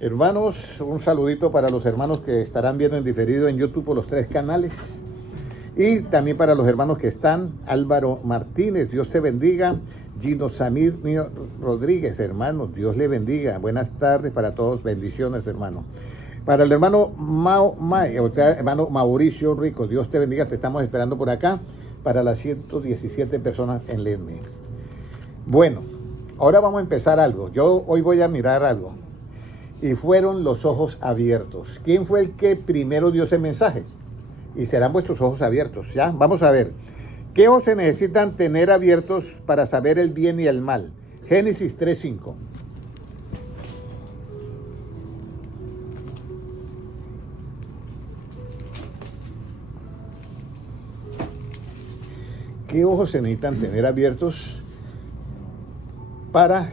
Hermanos, un saludito para los hermanos que estarán viendo en diferido en YouTube por los 3 canales. Y también para los hermanos que están, Álvaro Martínez, Dios te bendiga. Gino Samir Rodríguez, hermanos, Dios le bendiga. Buenas tardes para todos, bendiciones, hermano. Para el hermano hermano Mauricio Rico, Dios te bendiga, te estamos esperando por acá para las 117 personas en Ledme. Bueno, ahora vamos a empezar algo. Yo hoy voy a mirar algo. Y fueron los ojos abiertos. ¿Quién fue el que primero dio ese mensaje? Y serán vuestros ojos abiertos, ¿ya? Vamos a ver. ¿Qué ojos se necesitan tener abiertos para saber el bien y el mal? Génesis 3:5. ¿Qué ojos se necesitan tener abiertos para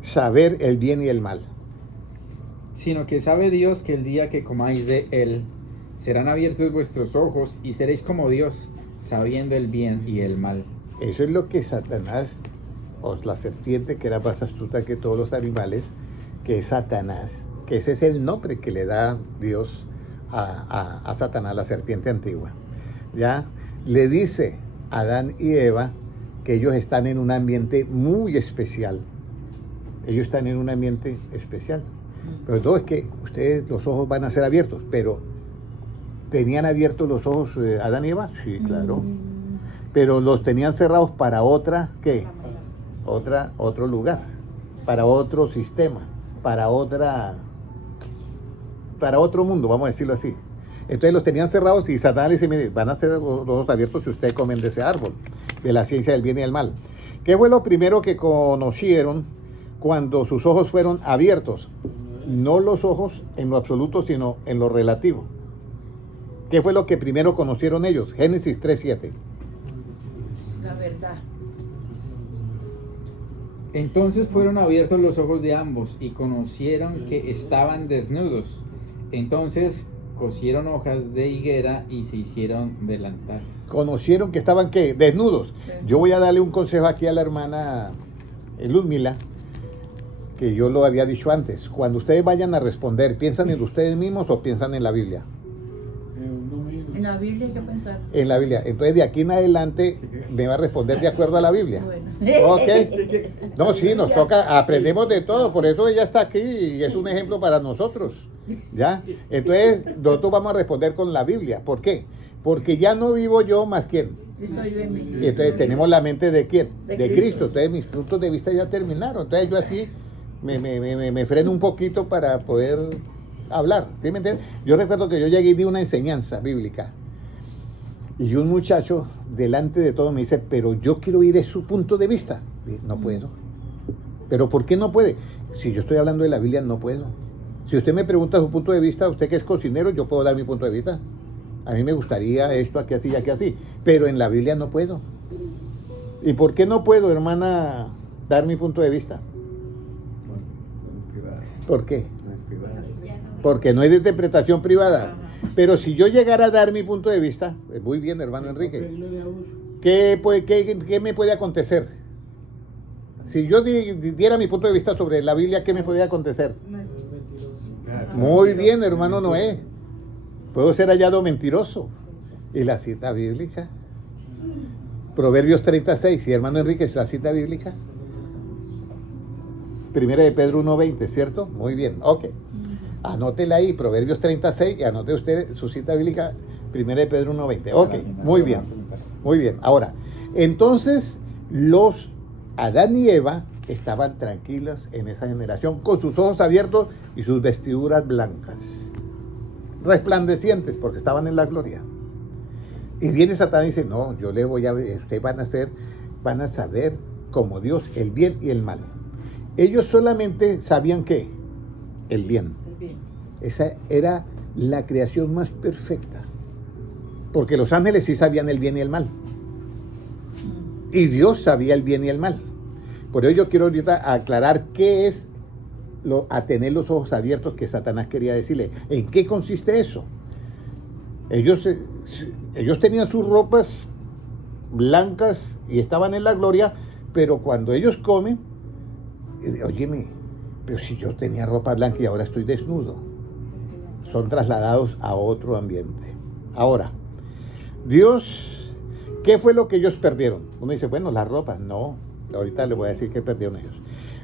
saber el bien y el mal? Sino que sabe Dios que el día que comáis de él, serán abiertos vuestros ojos y seréis como Dios, sabiendo el bien y el mal. Eso es lo que Satanás, o la serpiente, que era más astuta que todos los animales, que es Satanás, que ese es el nombre que le da Dios a Satanás, la serpiente antigua. ¿Ya? Le dice a Adán y Eva que ellos están en un ambiente muy especial. Ellos están en un ambiente especial. Pero todo es que ustedes, los ojos van a ser abiertos, pero ¿tenían abiertos los ojos Adán y Eva? Sí, claro. Pero los tenían cerrados para otra, ¿qué? Otro lugar, para otro sistema, para otro mundo, vamos a decirlo así. Entonces los tenían cerrados y Satanás les dice, mire, van a ser los ojos abiertos si ustedes comen de ese árbol, de la ciencia del bien y del mal. ¿Qué fue lo primero que conocieron cuando sus ojos fueron abiertos? No los ojos en lo absoluto, sino en lo relativo. ¿Qué fue lo que primero conocieron ellos? Génesis 3:7. La verdad. Entonces fueron abiertos los ojos de ambos y conocieron que estaban desnudos. Entonces cosieron hojas de higuera y se hicieron delantales. Conocieron que estaban, ¿qué? Desnudos. Yo voy a darle un consejo aquí a la hermana Luzmila, que yo lo había dicho antes. Cuando ustedes vayan a responder, ¿piensan en ustedes mismos o piensan en la Biblia? En la Biblia hay que pensar. En la Biblia. Entonces de aquí en adelante me va a responder de acuerdo a la Biblia. Bueno. ¿Ok? No, sí, nos toca, aprendemos de todo, por eso ella está aquí y es un ejemplo para nosotros. ¿Ya? Entonces nosotros vamos a responder con la Biblia. ¿Por qué? Porque ya no vivo yo más quién. Cristo vive en mí. Entonces tenemos la mente de quién, De de Cristo. Cristo. Entonces mis puntos de vista ya terminaron. Entonces yo así me freno un poquito para poder hablar. ¿Sí me entiendes? Yo recuerdo que yo llegué y di una enseñanza bíblica. Y un muchacho delante de todo me dice, pero yo quiero oír su punto de vista. Y no puedo. ¿Pero por qué no puede? Si yo estoy hablando de la Biblia, no puedo. Si usted me pregunta su punto de vista, usted que es cocinero, yo puedo dar mi punto de vista. A mí me gustaría esto, aquí así y aquí así. Pero en la Biblia no puedo. ¿Y por qué no puedo, hermana, dar mi punto de vista? ¿Por qué? Porque no hay de interpretación privada. Pero si yo llegara a dar mi punto de vista, muy bien, hermano Enrique, ¿qué me puede acontecer? Si yo diera mi punto de vista sobre la Biblia, ¿qué me podría acontecer? Muy bien, hermano Noé. Puedo ser hallado mentiroso. Y la cita bíblica. Proverbios 36. Y hermano Enrique, ¿es la cita bíblica? Primera de Pedro 1:20, ¿cierto? Muy bien, ok. Anótela ahí, Proverbios 36, y anote usted su cita bíblica, Primera de Pedro 1:20. Ok, muy bien, muy bien. Ahora, entonces los Adán y Eva estaban tranquilos en esa generación, con sus ojos abiertos y sus vestiduras blancas, resplandecientes, porque estaban en la gloria. Y viene Satanás y dice, no, yo le voy a ver, ustedes van a saber como Dios el bien y el mal. Ellos solamente sabían ¿qué? El bien. Esa era la creación más perfecta. Porque los ángeles sí sabían el bien y el mal. Y Dios sabía el bien y el mal. Por ello yo quiero ahorita aclarar qué es a tener los ojos abiertos que Satanás quería decirle. ¿En qué consiste eso? Ellos tenían sus ropas blancas y estaban en la gloria, pero cuando ellos comen, óyeme, pero si yo tenía ropa blanca y ahora estoy desnudo. Son trasladados a otro ambiente. Ahora, Dios, ¿qué fue lo que ellos perdieron? Uno dice, bueno, la ropa. No, ahorita le voy a decir qué perdieron ellos.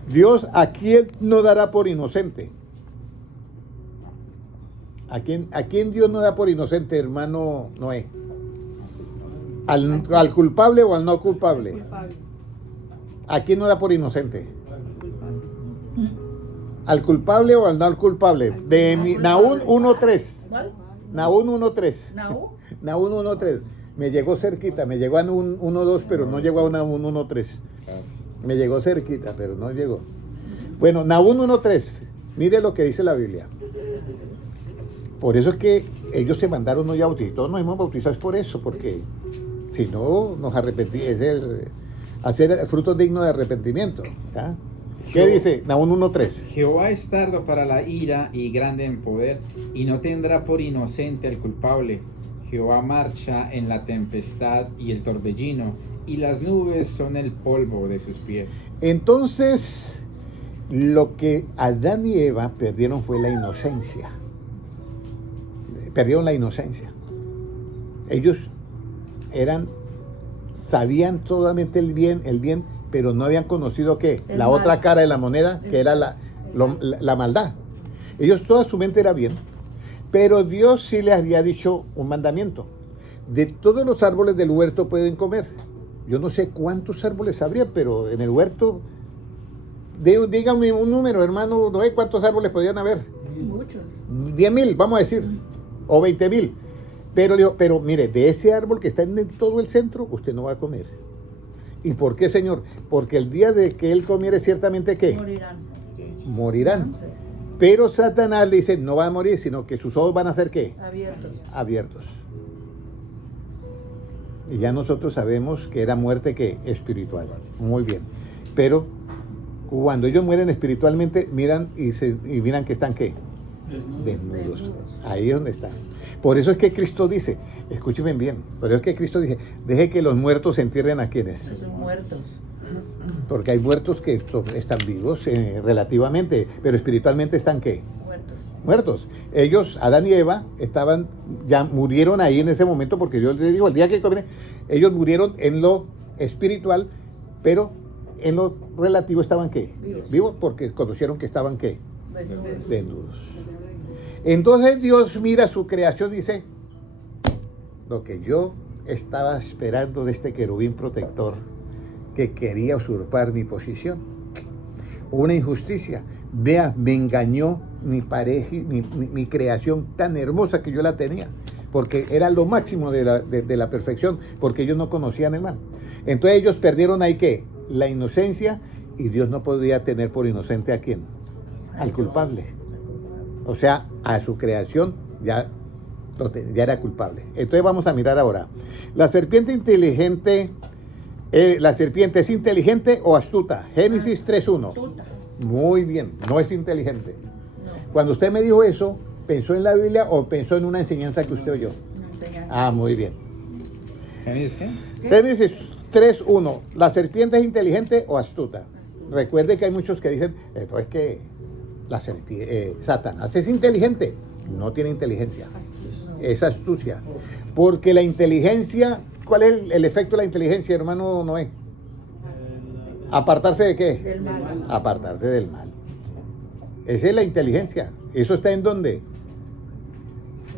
Dios, ¿a quién no dará por inocente? ¿A quién Dios no da por inocente, hermano Noé? ¿Al culpable o al no culpable? Culpable. ¿A quién no da por inocente? ¿Al culpable o al no culpable? Nahum 1.3. ¿Cuál? Nahum 1.3. ¿Naú? Nahum 1.3. Me llegó cerquita, me llegó a Nahum 1.2, pero no llegó a Nahum 1.3. Me llegó cerquita, pero no llegó. Bueno, Nahum 1.3. Mire lo que dice la Biblia. Por eso es que ellos se mandaron hoy a bautizar. Todos nos hemos bautizado es por eso, porque si no nos arrepentimos, es hacer frutos dignos de arrepentimiento. ¿Ya? ¿Qué dice Nahum 1.3? Jehová es tardo para la ira y grande en poder, y no tendrá por inocente al culpable. Jehová marcha en la tempestad y el torbellino, y las nubes son el polvo de sus pies. Entonces, lo que Adán y Eva perdieron fue la inocencia. Perdieron la inocencia. Ellos sabían solamente el bien, pero no habían conocido ¿qué? La mal. otra cara de la moneda, que era la maldad. Ellos, toda su mente era bien, pero Dios sí les había dicho un mandamiento. De todos los árboles del huerto pueden comer. Yo no sé cuántos árboles habría, pero en el huerto, dígame un número, hermano, no sé cuántos árboles podrían haber. Muchos. 10,000, vamos a decir, o 20,000. Pero mire, de ese árbol que está en todo el centro, usted no va a comer. ¿Y por qué, Señor? Porque el día de que él comiere, ciertamente, ¿qué? Morirán. Morirán. Pero Satanás le dice, no va a morir, sino que sus ojos van a ser, ¿qué? Abiertos. Abiertos. Y ya nosotros sabemos que era muerte, ¿qué? Espiritual. Muy bien. Pero cuando ellos mueren espiritualmente, miran y miran que están, ¿qué? Desnudos. Ahí es donde están. Por eso es que Cristo dice, escúchenme bien, por eso es que Cristo dice, deje que los muertos se entierren a quienes. Son muertos. Porque hay muertos que están vivos relativamente, pero espiritualmente están ¿qué? Muertos. Muertos. Ellos, Adán y Eva, ya murieron ahí en ese momento, porque Dios les dijo, el día que comen, ellos murieron en lo espiritual, pero en lo relativo estaban ¿qué? Vivos, porque conocieron que estaban ¿qué? Desnudos. Desnudos. Entonces Dios mira su creación y dice, lo que yo estaba esperando de este querubín protector que quería usurpar mi posición, una injusticia. Vea, me engañó mi pareja, mi creación tan hermosa que yo la tenía, porque era lo máximo de la perfección, porque ellos no conocían el mal. Entonces ellos perdieron ahí ¿qué? La inocencia, y Dios no podía tener por inocente ¿a quién? Al culpable. O sea, a su creación ya era culpable. Entonces vamos a mirar ahora. La serpiente inteligente, ¿la serpiente es inteligente o astuta? Génesis 3.1. Astuta. Muy bien, no es inteligente. No. Cuando usted me dijo eso, ¿pensó en la Biblia o pensó en una enseñanza que usted oyó? No enseñan. Ah, muy bien. ¿Génesis qué? ¿Qué? Génesis 3.1. ¿La serpiente es inteligente o astuta? Recuerde que hay muchos que dicen, no es que Satanás es inteligente. No tiene inteligencia. Es astucia. Porque la inteligencia, ¿cuál es el efecto de la inteligencia, hermano Noé? ¿Apartarse de qué? Del mal. Apartarse del mal. Esa es la inteligencia. ¿Eso está en dónde?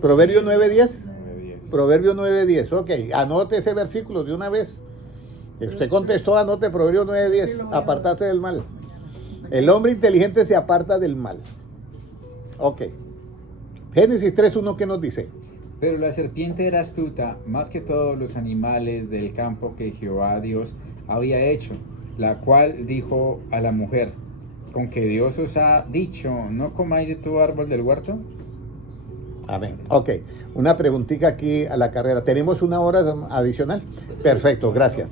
Proverbio 9:10. Proverbio 9:10. Ok, anote ese versículo de una vez. Usted contestó, anote Proverbio 9:10. Apartarse del mal. El hombre inteligente se aparta del mal. Ok. Génesis 3.1, ¿qué nos dice? Pero la serpiente era astuta más que todos los animales del campo que Jehová Dios había hecho, la cual dijo a la mujer, ¿con que Dios os ha dicho, no comáis de tu árbol del huerto? Amén. Ok, una preguntita aquí a la carrera. ¿Tenemos una hora adicional? Perfecto, gracias.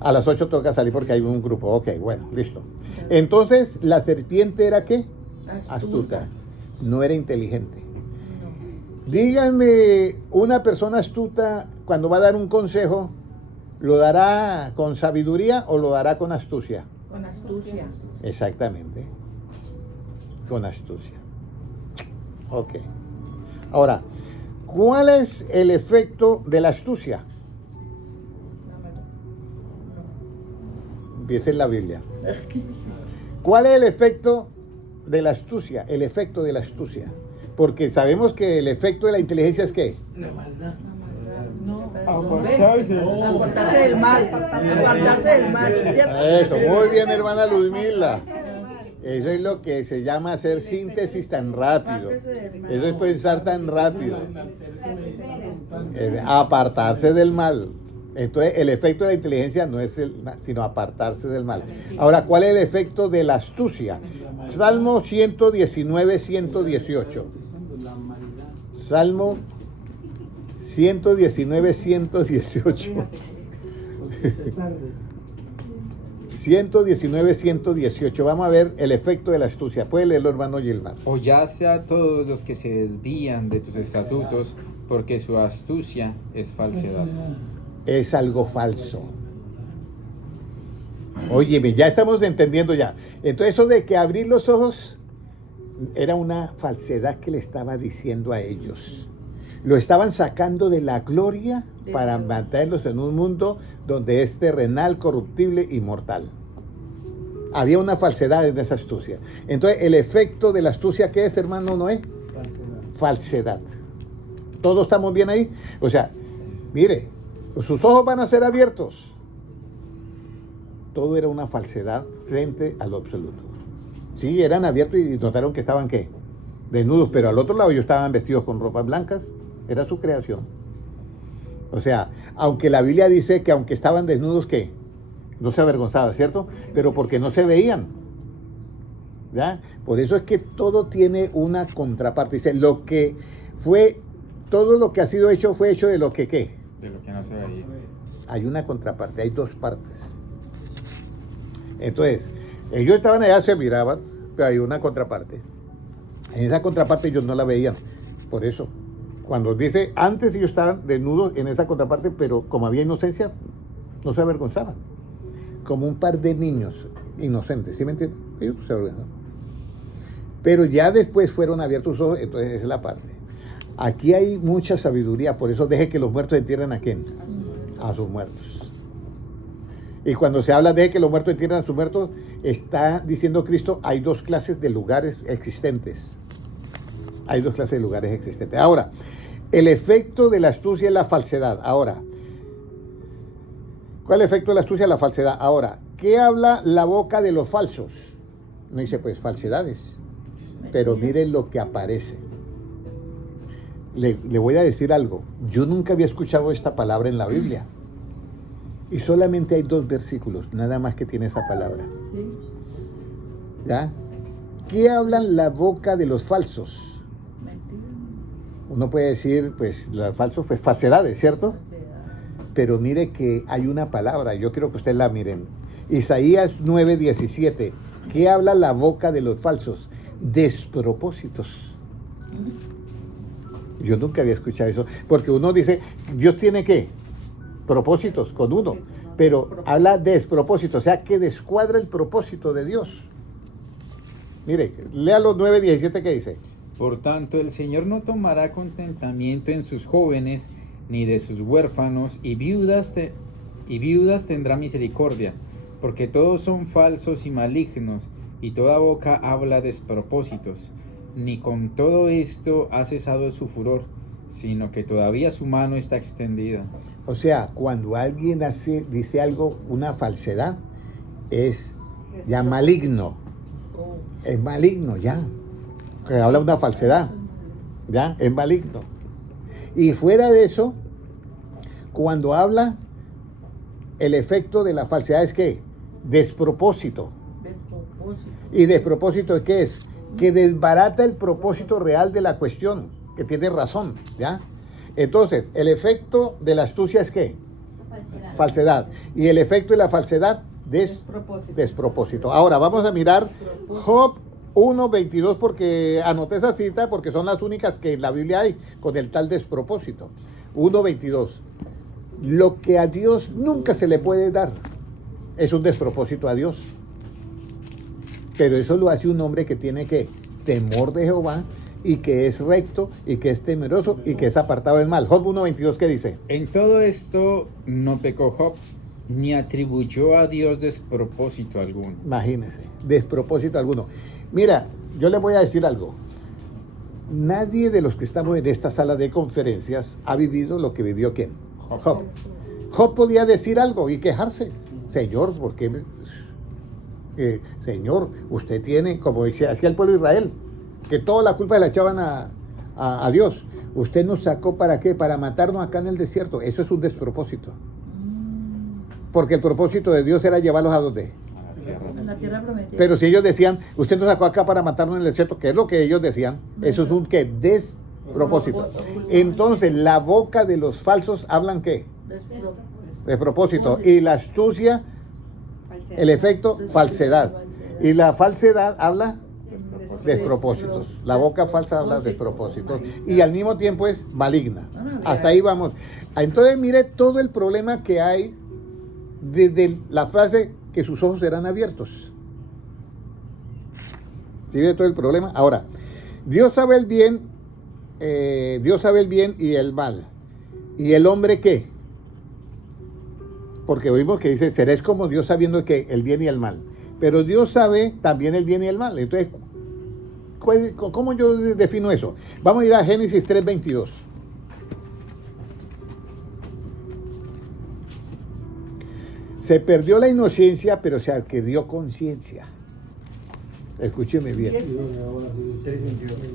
A las 8 toca salir porque hay un grupo. Ok, bueno, listo. Entonces, ¿la serpiente era qué? Astuta. No era inteligente. No. Díganme, una persona astuta, cuando va a dar un consejo, ¿lo dará con sabiduría o lo dará con astucia? Con astucia. Exactamente. Con astucia. Ok. Ahora, ¿cuál es el efecto de la astucia? Empieza en la Biblia. ¿Cuál es el efecto de la astucia? El efecto de la astucia. Porque sabemos que el efecto de la inteligencia es ¿qué? La maldad. No, Apartarse del mal, apartarse del mal. Eso, muy bien, hermana Luzmila. Eso es lo que se llama hacer síntesis tan rápido. Eso es pensar tan rápido. Apartarse del mal. Entonces, el efecto de la inteligencia no es sino apartarse del mal. Ahora, ¿cuál es el efecto de la astucia? Salmo 119, 118. Salmo 119, 118. 119, 118. Vamos a ver el efecto de la astucia. Puede leerlo, hermano Gilmar. Hollaste a todos los que se desvían de tus estatutos, porque su astucia es falsedad. Es algo falso. Óyeme, ya estamos entendiendo ya. Entonces eso de que abrir los ojos era una falsedad que le estaba diciendo a ellos. Lo estaban sacando de la gloria para mantenerlos en un mundo donde es terrenal, corruptible y mortal. Había una falsedad en esa astucia. Entonces el efecto de la astucia, ¿qué es, hermano Noé? Falsedad. ¿Todos estamos bien ahí? O sea, mire, sus ojos van a ser abiertos. Todo era una falsedad frente a lo absoluto. Sí, eran abiertos y notaron que estaban, ¿qué? Desnudos, pero al otro lado ellos estaban vestidos con ropas blancas. Era su creación. O sea, aunque la Biblia dice que aunque estaban desnudos, ¿qué? No se avergonzaban, ¿cierto? Pero porque no se veían. ¿Ya? Por eso es que todo tiene una contraparte. Dice, lo que fue, todo lo que ha sido hecho fue hecho de lo que, ¿qué? De lo que no se veía. Hay una contraparte, hay dos partes. Entonces, ellos estaban allá, se miraban, pero hay una contraparte. En esa contraparte ellos no la veían. Por eso, cuando dice, antes ellos estaban desnudos en esa contraparte, pero como había inocencia, no se avergonzaban. Como un par de niños inocentes, ¿sí me entienden? Ellos no se avergonzaban. Pero ya después fueron abiertos sus ojos, entonces esa es la parte. Aquí hay mucha sabiduría, por eso deje que los muertos entierren a quién. A sus muertos. Y cuando se habla de que los muertos entierran a sus muertos, está diciendo Cristo, hay dos clases de lugares existentes. Hay dos clases de lugares existentes. Ahora, el efecto de la astucia es la falsedad. Ahora, ¿cuál es el efecto de la astucia? La falsedad. Ahora, ¿qué habla la boca de los falsos? No dice, pues, falsedades. Pero miren lo que aparece. Le voy a decir algo. Yo nunca había escuchado esta palabra en la Biblia. Y solamente hay 2 versículos, nada más que tiene esa palabra. ¿Ya? ¿Qué hablan la boca de los falsos? Uno puede decir, pues, los falsos, pues, falsedades, ¿cierto? Pero mire que hay una palabra, yo quiero que ustedes la miren. Isaías 9:17. ¿Qué habla la boca de los falsos? Despropósitos. Yo nunca había escuchado eso, porque uno dice, Dios tiene ¿qué? Propósitos con uno, pero habla de despropósito, o sea que descuadra el propósito de Dios. Mire, lea los 9:17 que dice. Por tanto, el Señor no tomará contentamiento en sus jóvenes, ni de sus huérfanos, y viudas tendrá misericordia, porque todos son falsos y malignos, y toda boca habla despropósitos. Ni con todo esto ha cesado su furor, sino que todavía su mano está extendida. O sea, cuando alguien dice algo, una falsedad, es ya maligno. Es maligno ya. Que habla una falsedad. Ya, es maligno. Y fuera de eso, cuando habla, el efecto de la falsedad es ¿qué? Despropósito. ¿Y despropósito es qué es? Que desbarata el propósito real de la cuestión. Que tiene razón, ¿ya? Entonces, el efecto de la astucia es ¿qué? Falsedad. Y el efecto de la falsedad, despropósito. Ahora, vamos a mirar Job 1:22, porque anoté esa cita, porque son las únicas que en la Biblia hay con el tal despropósito. 1:22. Lo que a Dios nunca se le puede dar es un despropósito a Dios. Pero eso lo hace un hombre que tiene ¿qué? temor de Jehová y que es recto y que es temeroso y que es apartado del mal. Job 1:22, ¿qué dice? En todo esto no pecó Job, ni atribuyó a Dios despropósito alguno. Imagínense, despropósito alguno. Mira, yo le voy a decir algo. Nadie de los que estamos en esta sala de conferencias ha vivido lo que vivió ¿quién? Job. Job podía decir algo y quejarse. Señor, ¿por qué? Señor, usted tiene, como decía el pueblo de Israel, que toda la culpa la echaban a Dios. Usted nos sacó ¿para qué? Para matarnos acá en el desierto. Eso es un despropósito. Porque el propósito de Dios era llevarlos a ¿dónde? A la tierra. En la tierra prometida. Pero si ellos decían, usted nos sacó acá para matarnos en el desierto, ¿qué es lo que ellos decían? Eso es un ¿qué? Despropósito. Entonces, la boca de los falsos hablan ¿qué? Despropósito. Y la astucia, el efecto, falsedad. Y la falsedad habla despropósitos. La boca falsa habla despropósitos. Y al mismo tiempo es maligna. Hasta ahí vamos. Entonces, mire todo el problema que hay desde la frase que sus ojos serán abiertos. ¿Sí ve todo el problema? Ahora, Dios sabe el bien, y el mal. ¿Y el hombre qué? Porque oímos que dice, seréis como Dios sabiendo que el bien y el mal. Pero Dios sabe también el bien y el mal. Entonces, ¿cómo yo defino eso? Vamos a ir a Génesis 3:22. Se perdió la inocencia, pero se adquirió conciencia. Escúcheme bien.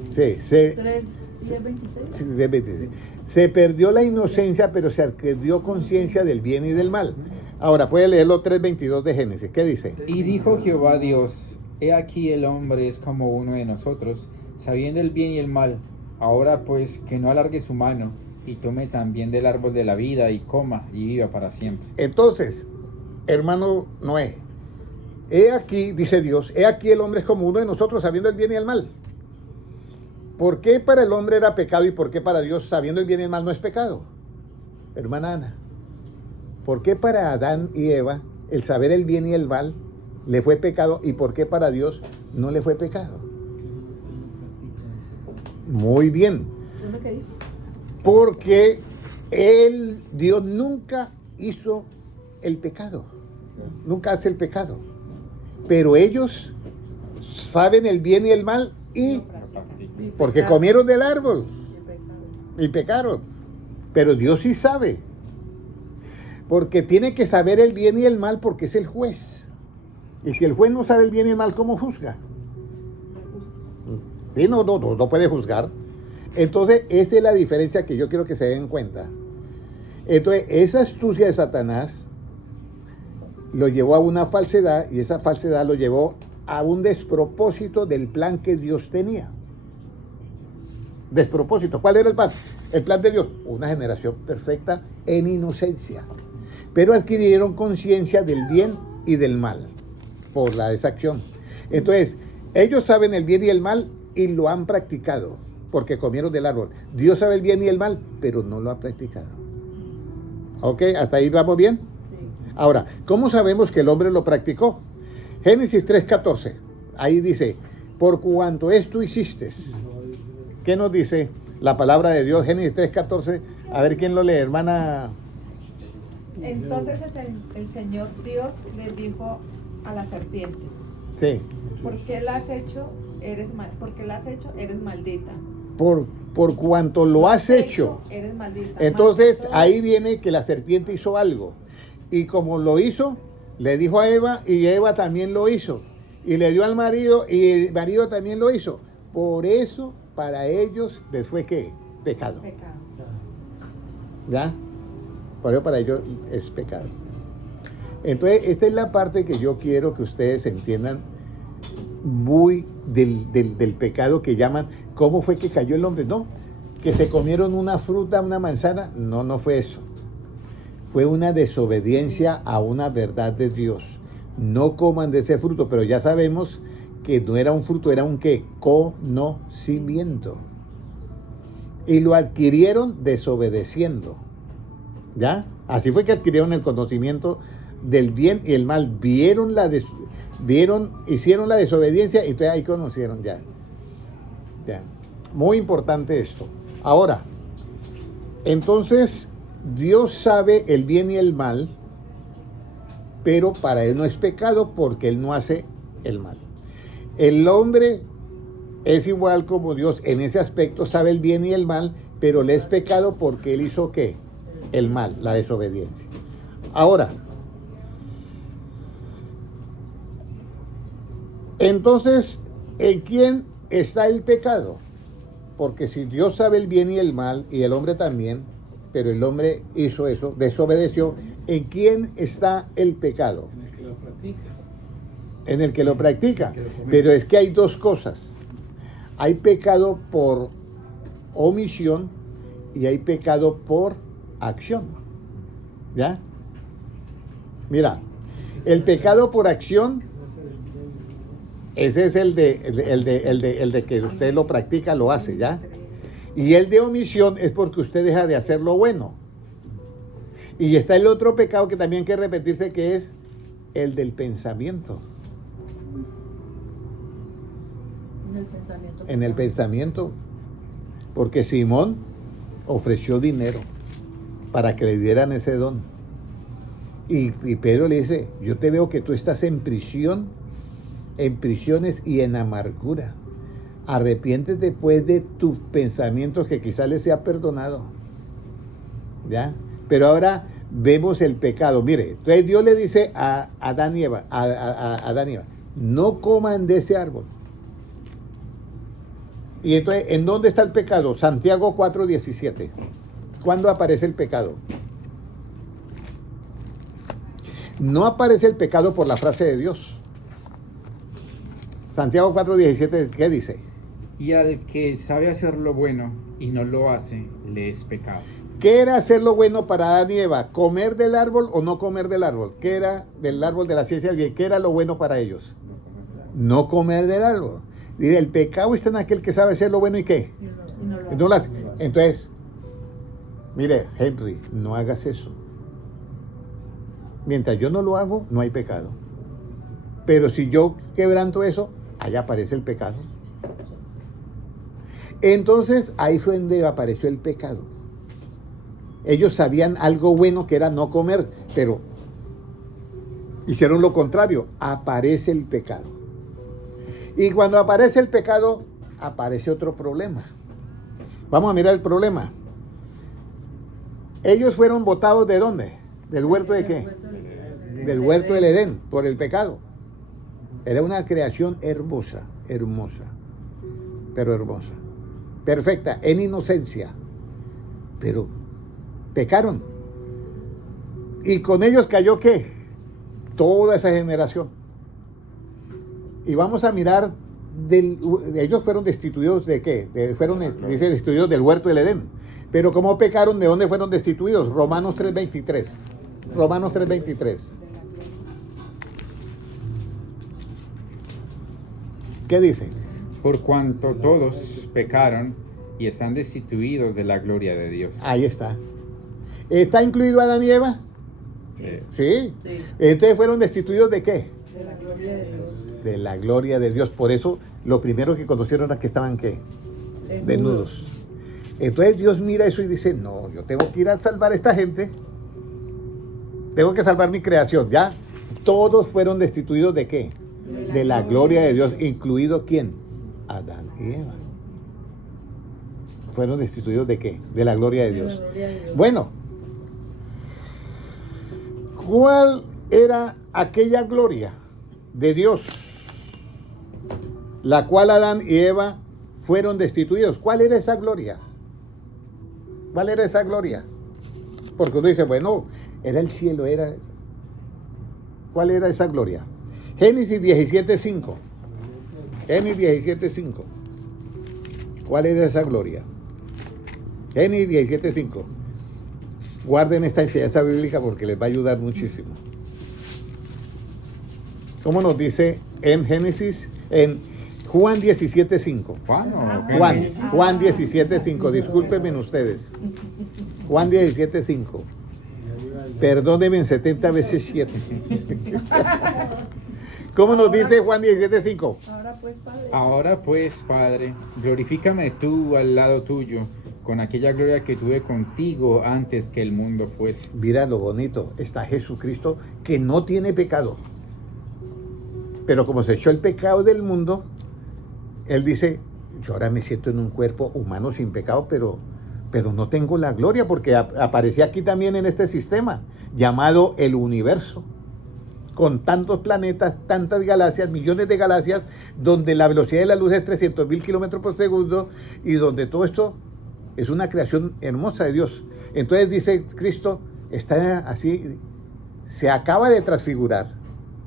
Sí, se perdió la inocencia, pero se adquirió conciencia del bien y del mal. Ahora, puede leerlo 3:22 de Génesis. ¿Qué dice? Y dijo Jehová Dios, he aquí el hombre es como uno de nosotros, sabiendo el bien y el mal. Ahora pues que no alargue su mano y tome también del árbol de la vida y coma y viva para siempre. Entonces, hermano Noé, he aquí, dice Dios, he aquí el hombre es como uno de nosotros, sabiendo el bien y el mal. ¿Por qué para el hombre era pecado y por qué para Dios, sabiendo el bien y el mal, no es pecado? Hermana Ana, ¿por qué para Adán y Eva el saber el bien y el mal le fue pecado y por qué para Dios no le fue pecado? Muy bien. Porque Dios nunca hizo el pecado, nunca hace el pecado, pero ellos saben el bien y el mal y porque comieron del árbol y pecaron, pero Dios sí sabe, porque tiene que saber el bien y el mal porque es el juez, y si el juez no sabe el bien y el mal, ¿cómo juzga? Sí, no puede juzgar. Entonces esa es la diferencia que yo quiero que se den cuenta. Entonces esa astucia de Satanás lo llevó a una falsedad y esa falsedad lo llevó a un despropósito del plan que Dios tenía. Despropósito. ¿Cuál era el plan? El plan de Dios, una generación perfecta en inocencia. Pero adquirieron conciencia del bien y del mal por la desacción. Entonces, ellos saben el bien y el mal y lo han practicado porque comieron del árbol. Dios sabe el bien y el mal, pero no lo ha practicado. ¿Ok? ¿Hasta ahí vamos bien? Ahora, ¿cómo sabemos que el hombre lo practicó? Génesis 3:14, ahí dice, por cuanto esto hiciste. ¿Qué nos dice la palabra de Dios? Génesis 3:14, a ver quién lo lee, hermana. Entonces el Señor Dios le dijo a la serpiente, Sí. ¿por qué la has hecho? Eres maldita. Por cuanto lo has hecho. Eres maldita. Entonces, Más que ahí viene que la serpiente hizo algo. Y como lo hizo, le dijo a Eva y Eva también lo hizo. Y le dio al marido y el marido también lo hizo. Por eso, para ellos, les fue ¿qué? Pecado. pecado. ¿Ya? Por eso para ellos es pecado. Entonces, esta es la parte que yo quiero que ustedes entiendan muy del pecado que llaman, ¿cómo fue que cayó el hombre? No, que se comieron una fruta, una manzana, no fue eso. Fue una desobediencia a una verdad de Dios. No coman de ese fruto, pero ya sabemos que no era un fruto, era un ¿qué? Conocimiento. Y lo adquirieron desobedeciendo. ¿Ya? Así fue que adquirieron el conocimiento del bien y el mal. Hicieron la desobediencia y entonces ahí conocieron ya. Ya. Muy importante esto. Ahora, entonces, Dios sabe el bien y el mal, pero para Él no es pecado porque Él no hace el mal. El hombre es igual como Dios en ese aspecto, sabe el bien y el mal, pero le es pecado porque Él hizo ¿qué? El mal, la desobediencia. Ahora, entonces, ¿en quién está el pecado? Porque si Dios sabe el bien y el mal, y el hombre también, pero el hombre hizo eso, desobedeció, ¿en quién está el pecado? En el que lo practica. En el que lo practica. Pero es que hay dos cosas. Hay pecado por omisión y hay pecado por acción. ¿Ya? Mira, el pecado por acción, ese es el de que usted lo practica, lo hace, ¿ya? Y el de omisión es porque usted deja de hacer lo bueno. Y está el otro pecado que también hay que repetirse, que es el del pensamiento. En el pensamiento. En el pensamiento. Porque Simón ofreció dinero para que le dieran ese don. Y Pedro le dice, yo te veo que tú estás en prisión, en prisiones y en amargura. Arrepiéntete pues de tus pensamientos, que quizás les sea perdonado. ¿Ya? Pero ahora vemos el pecado. Mire, entonces Dios le dice a Adán y Eva, a Adán y Eva, no coman de ese árbol. Y entonces, ¿en dónde está el pecado? Santiago 4:17. ¿Cuándo aparece el pecado? No aparece el pecado por la frase de Dios. Santiago 4:17, ¿qué dice? Y al que sabe hacer lo bueno y no lo hace, le es pecado. ¿Qué era hacer lo bueno para Adán y Eva? ¿Comer del árbol o no comer del árbol? ¿Qué era del árbol de la ciencia del bien? ¿Qué era lo bueno para ellos? No comer del árbol. Dice, el pecado está en aquel que sabe hacer lo bueno y qué. Y no lo hace. Entonces, mire, Henry, no hagas eso. Mientras yo no lo hago, no hay pecado. Pero si yo quebranto eso, allá aparece el pecado. Entonces, ahí fue donde apareció el pecado. Ellos sabían algo bueno que era no comer, pero hicieron lo contrario. Aparece el pecado. Y cuando aparece el pecado, aparece otro problema. Vamos a mirar el problema. Ellos fueron botados ¿de dónde? ¿Del huerto de qué? Del huerto del Edén, por el pecado. Era una creación hermosa, hermosa, pero hermosa. Perfecta, en inocencia. Pero pecaron. Y con ellos cayó ¿qué? Toda esa generación. Y vamos a mirar, ellos fueron destituidos ¿de qué? Dice destituidos del huerto del Edén. Pero ¿cómo pecaron? ¿De dónde fueron destituidos? Romanos 3:23. Romanos 3:23. ¿Qué dice? Por cuanto todos pecaron y están destituidos de la gloria de Dios. Ahí está. ¿Está incluido Adán y Eva? Sí. Sí. Sí. Entonces fueron destituidos ¿de qué? De la gloria de Dios. De la gloria de Dios. Por eso lo primero que conocieron era que estaban ¿qué? Desnudos. Entonces Dios mira eso y dice, no, yo tengo que ir a salvar a esta gente. Tengo que salvar mi creación, ¿ya? Todos fueron destituidos ¿de qué? De la gloria de Dios, incluido ¿quién? Adán y Eva. ¿Fueron destituidos de qué? De la gloria de De la Dios. gloria de Dios. Bueno, ¿cuál era aquella gloria de Dios, la cual Adán y Eva fueron destituidos? ¿Cuál era esa gloria? ¿Cuál era esa gloria? Porque uno dice, bueno, era el cielo, era... ¿Cuál era esa gloria? Génesis 17:5. Génesis 17:5. ¿Cuál era esa gloria? Génesis 17:5. Guarden esta enseñanza bíblica porque les va a ayudar muchísimo. ¿Cómo nos dice en Génesis? En Juan 17:5. ¿Juan o qué? Juan 17:5. Discúlpenme ustedes. Juan 17:5. Perdónenme en 70 veces 7. ¿Cómo nos dice Juan 17:5? Ahora pues, Padre, Glorifícame tú al lado tuyo, con aquella gloria que tuve contigo antes que el mundo fuese. Mira lo bonito, está Jesucristo que no tiene pecado. Pero como se echó el pecado del mundo, Él dice, yo ahora me siento en un cuerpo humano sin pecado, pero no tengo la gloria, porque aparecía aquí también en este sistema, llamado el universo, con tantos planetas, tantas galaxias, millones de galaxias, donde la velocidad de la luz es 300.000 kilómetros por segundo, y donde todo esto es una creación hermosa de Dios. Entonces dice Cristo, está así, se acaba de transfigurar,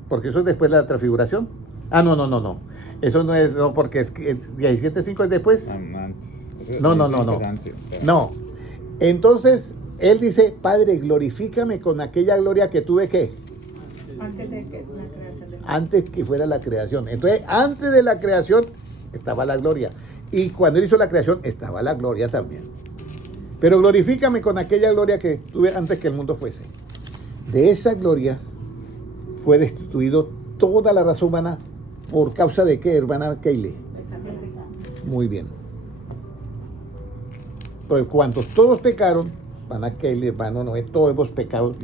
porque eso es después de la transfiguración. No. Eso no es, no, porque es que 17:5 es después. Antes. No. Antes. No. Entonces, Él dice, Padre, glorifícame con aquella gloria que tuve, ¿qué? antes de que la creación del mundo. Antes que fuera la creación. Entonces, antes de la creación estaba la gloria. Y cuando Él hizo la creación, estaba la gloria también. Pero glorifícame con aquella gloria que tuve antes que el mundo fuese. De esa gloria fue destituido toda la raza humana. ¿Por causa de qué, hermana Keile? Muy bien. Pues cuantos todos pecaron, hermana Keile, hermano Noé, todos hemos pecado,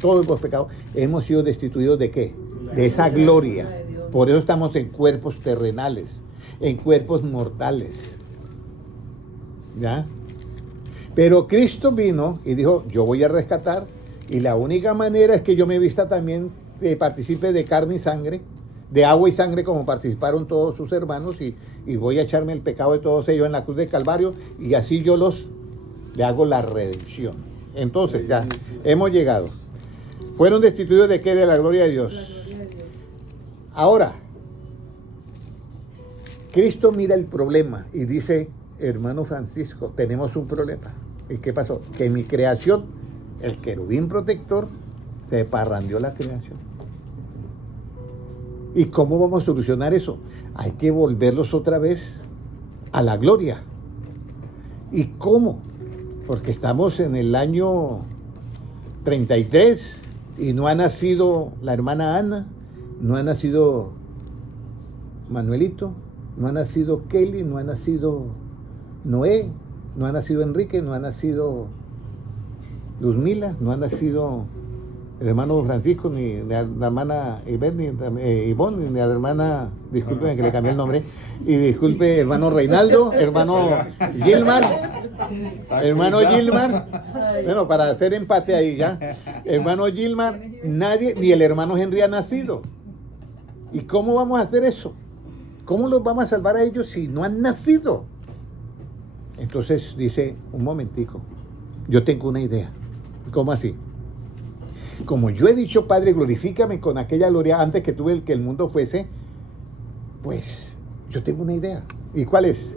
todos hemos pecado, hemos sido destituidos ¿de qué? De esa gloria. Por eso estamos en cuerpos terrenales, en cuerpos mortales. ¿Ya? Pero Cristo vino y dijo, yo voy a rescatar, y la única manera es que yo me vista también, participe de carne y sangre, de agua y sangre, como participaron todos sus hermanos, y voy a echarme el pecado de todos ellos en la cruz del Calvario, y así yo le hago la redención. Entonces, ya, hemos llegado. ¿Fueron destituidos de qué? De la gloria de Dios. Ahora, Cristo mira el problema y dice, hermano Francisco, tenemos un problema. ¿Y qué pasó? Que mi creación, el querubín protector, se parrandió la creación. ¿Y cómo vamos a solucionar eso? Hay que volverlos otra vez a la gloria. ¿Y cómo? Porque estamos en el año 33 y no ha nacido la hermana Ana, no ha nacido Manuelito, no ha nacido Kelly, no ha nacido Noé, no ha nacido Enrique, no ha nacido Luzmila, no ha nacido el hermano Francisco, ni la hermana Ivonne, ni la hermana, disculpen que le cambié el nombre, y disculpe, hermano Reinaldo, hermano Gilmar, bueno, para hacer empate ahí ya, hermano Gilmar, nadie, ni el hermano Henry ha nacido. ¿Y cómo vamos a hacer eso? ¿Cómo los vamos a salvar a ellos si no han nacido? Entonces dice, un momentico, yo tengo una idea. ¿Cómo así? Como yo he dicho, Padre, glorifícame con aquella gloria antes que tuve que el mundo fuese, pues yo tengo una idea. ¿Y cuál es?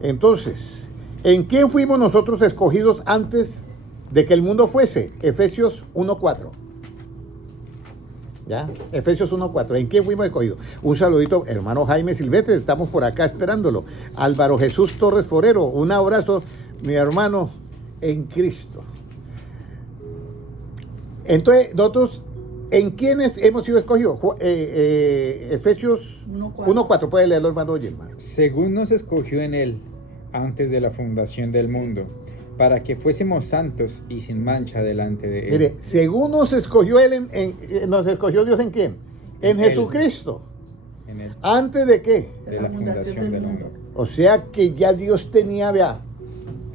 Entonces, ¿en quién fuimos nosotros escogidos antes de que el mundo fuese? Efesios 1:4. ¿Ya? Efesios 1:4. ¿En quién fuimos escogidos? Un saludito, hermano Jaime Silvestre, estamos por acá esperándolo. Álvaro Jesús Torres Forero, un abrazo, mi hermano en Cristo. Entonces, nosotros, ¿en quiénes hemos sido escogidos? Efesios 1:4, puede leerlo, hermano Gilmar. Según nos escogió en él antes de la fundación del mundo, para que fuésemos santos y sin mancha delante de él. Mire, según nos escogió él, ¿nos escogió Dios en quién? En Jesucristo. En él. ¿Antes de qué? De la fundación del mundo. O sea que ya Dios tenía, vea,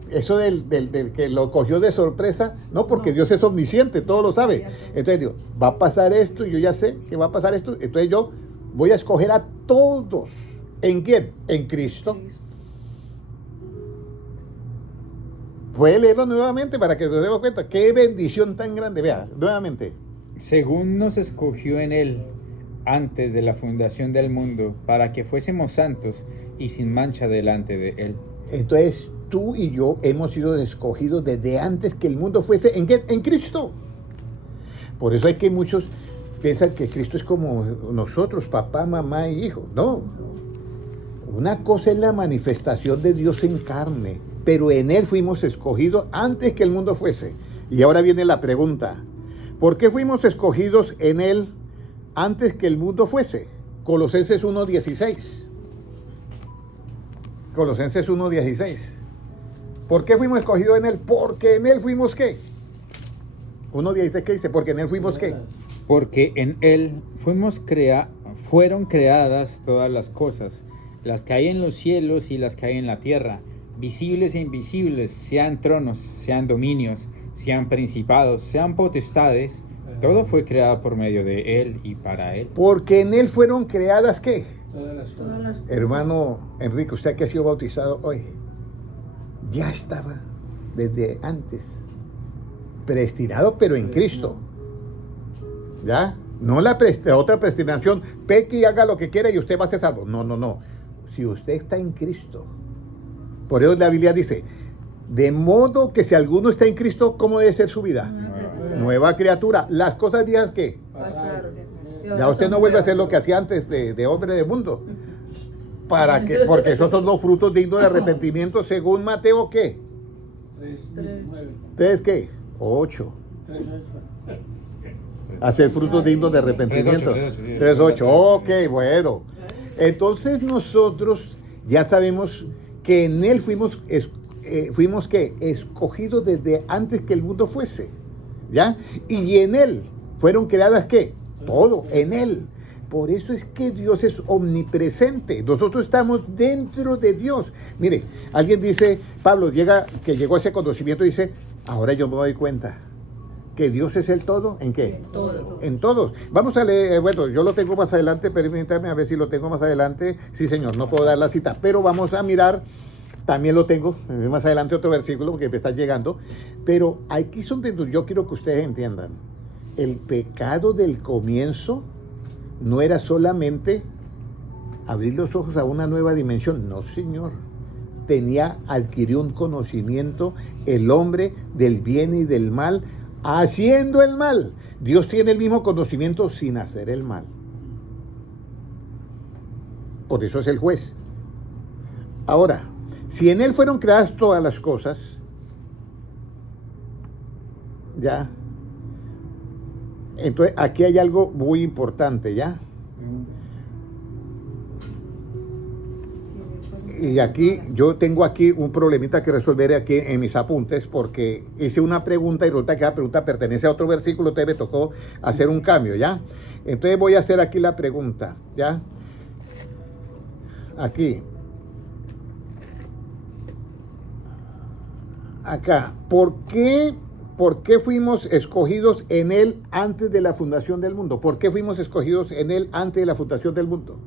eso del que lo cogió de sorpresa, no, porque Dios es omnisciente, todo lo sabe. Entonces Dios, va a pasar esto, yo ya sé que va a pasar esto, entonces yo voy a escoger a todos. ¿En quién? En Cristo. Puede leerlo nuevamente para que se demos cuenta. Qué bendición tan grande. Vea, nuevamente. Según nos escogió en él antes de la fundación del mundo, para que fuésemos santos y sin mancha delante de él. Entonces, tú y yo hemos sido escogidos desde antes que el mundo fuese. ¿En qué? En Cristo. Por eso hay que muchos piensan que Cristo es como nosotros, papá, mamá y hijo. No. Una cosa es la manifestación de Dios en carne, pero en Él fuimos escogidos antes que el mundo fuese. Y ahora viene la pregunta, ¿por qué fuimos escogidos en Él antes que el mundo fuese? Colosenses 1:16. Colosenses 1:16. ¿Por qué fuimos escogidos en Él? Porque en Él fuimos ¿qué? 1:16, ¿qué dice? Porque en Él fuimos ¿qué? Porque en Él fueron creadas todas las cosas, las que hay en los cielos y las que hay en la tierra, visibles e invisibles, sean tronos, sean dominios, sean principados, sean potestades, todo fue creado por medio de Él y para Él. Porque en Él fueron creadas ¿qué? Todas las cosas. Hermano Enrique, usted que ha sido bautizado hoy, ya estaba desde antes predestinado, pero en Cristo. ¿Ya? No la otra predestinación, peque y haga lo que quiera y usted va a ser salvo. No, no, no. Si usted está en Cristo. Por eso la Biblia dice, de modo que si alguno está en Cristo, ¿cómo debe ser su vida? Nueva criatura. Las cosas viejas, ¿qué? Pasaron. Ya usted no vuelve a hacer lo que hacía antes de hombre de mundo. ¿Para qué? Porque esos son los frutos dignos de arrepentimiento según Mateo, ¿qué? 3, ¿qué? 8. Hacer frutos dignos de arrepentimiento. 3:8. Ok, bueno. Entonces nosotros ya sabemos que en Él fuimos ¿qué? Escogidos desde antes que el mundo fuese. ¿Ya? Y en Él fueron creadas ¿qué? Todo, en Él. Por eso es que Dios es omnipresente. Nosotros estamos dentro de Dios. Mire, alguien dice, Pablo que llegó a ese conocimiento y dice, ahora yo me doy cuenta que Dios es el todo. ¿En qué? En todo. En todos. Vamos a leer, bueno, yo lo tengo más adelante, permítame a ver si lo tengo más adelante. Sí, señor, no puedo dar la cita, pero vamos a mirar, también lo tengo, más adelante otro versículo porque me está llegando, pero aquí son donde yo quiero que ustedes entiendan. El pecado del comienzo no era solamente abrir los ojos a una nueva dimensión, no, señor. Adquirió un conocimiento el hombre del bien y del mal, haciendo el mal. Dios tiene el mismo conocimiento sin hacer el mal. Por eso es el juez. Ahora, si en Él fueron creadas todas las cosas, ya. Entonces, aquí hay algo muy importante, ¿ya? Y aquí, yo tengo aquí un problemita que resolver aquí en mis apuntes, porque hice una pregunta y resulta que la pregunta pertenece a otro versículo, entonces me tocó hacer un cambio, ¿ya? Entonces voy a hacer aquí la pregunta, ¿ya? Aquí. Acá. ¿Por qué fuimos escogidos en Él antes de la fundación del mundo? ¿Por qué fuimos escogidos en Él antes de la fundación del mundo?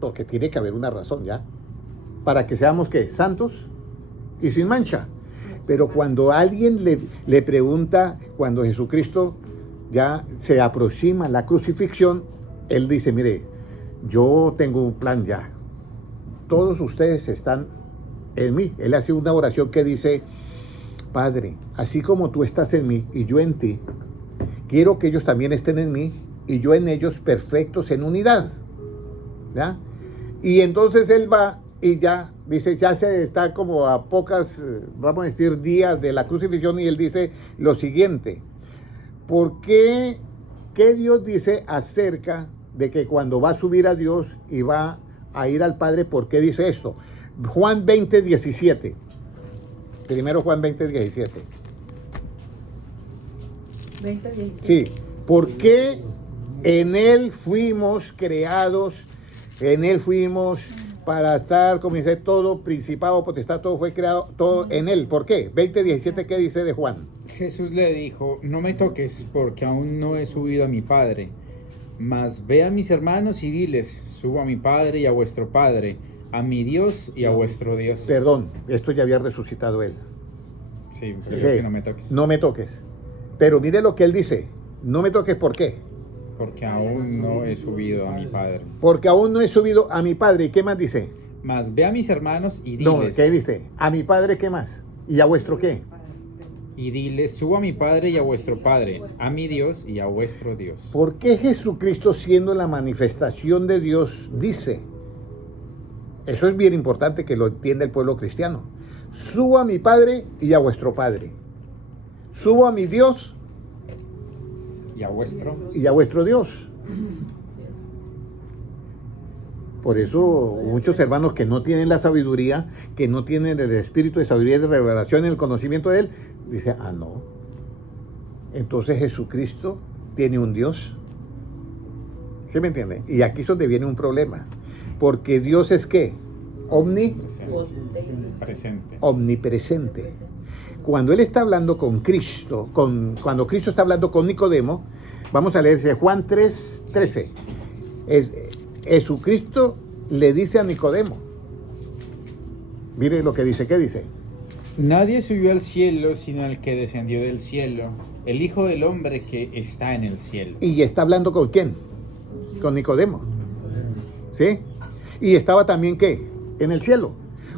Porque tiene que haber una razón, ¿ya? Para que seamos, ¿qué? Santos y sin mancha. Pero cuando alguien le pregunta, cuando Jesucristo ya se aproxima a la crucifixión, Él dice, mire, yo tengo un plan ya. Todos ustedes están en mí. Él hace una oración que dice, Padre, así como tú estás en mí y yo en ti, quiero que ellos también estén en mí y yo en ellos, perfectos en unidad. ¿Ya? Y entonces Él va y ya dice, ya se está como a pocas, vamos a decir, días de la crucifixión, y Él dice lo siguiente: ¿por qué? ¿Qué Dios dice acerca de que cuando va a subir a Dios y va a ir al Padre, por qué dice esto? Juan 20:17. Primero Juan 20:17. 20:17. Sí, ¿por qué en Él fuimos creados? En Él fuimos para estar, como dice, todo principado, potestad, todo fue creado, todo en Él. ¿Por qué? 20:17, ¿qué dice de Juan? Jesús le dijo, no me toques porque aún no he subido a mi Padre, mas ve a mis hermanos y diles, subo a mi Padre y a vuestro Padre, a mi Dios y a vuestro Dios. Perdón, esto ya había resucitado Él. Sí, pero ¿Qué? que no me toques. No me toques. Pero mire lo que Él dice, no me toques, ¿por qué? Porque aún no he subido a mi Padre. Porque aún no he subido a mi Padre. ¿Y qué más dice? Mas ve a mis hermanos y No, diles. ¿qué dice? A mi Padre, ¿qué más? ¿Y a vuestro qué? Y diles, subo a mi Padre y a vuestro Padre, a mi Dios y a vuestro Dios. ¿Por qué Jesucristo, siendo la manifestación de Dios, dice? Eso es bien importante que lo entienda el pueblo cristiano. Subo a mi Padre y a vuestro Padre. Subo a mi Dios Y a vuestro. y a vuestro Dios. Por eso muchos hermanos que no tienen la sabiduría, que no tienen el espíritu de sabiduría y de revelación en el conocimiento de Él, dicen, ah, no. Entonces Jesucristo tiene un Dios. ¿Sí me entiende? Y aquí es donde viene un problema. Porque Dios es ¿qué? Presente. Omnipresente. Cuando Él está hablando con Cristo, cuando Cristo está hablando con Nicodemo, vamos a leer Juan 3:13. Jesucristo le dice a Nicodemo, mire lo que dice, ¿qué dice? Nadie subió al cielo sino el que descendió del cielo, el Hijo del Hombre que está en el cielo. Y está hablando ¿con quién? Con Nicodemo. ¿Sí? Y estaba también ¿qué? En el cielo.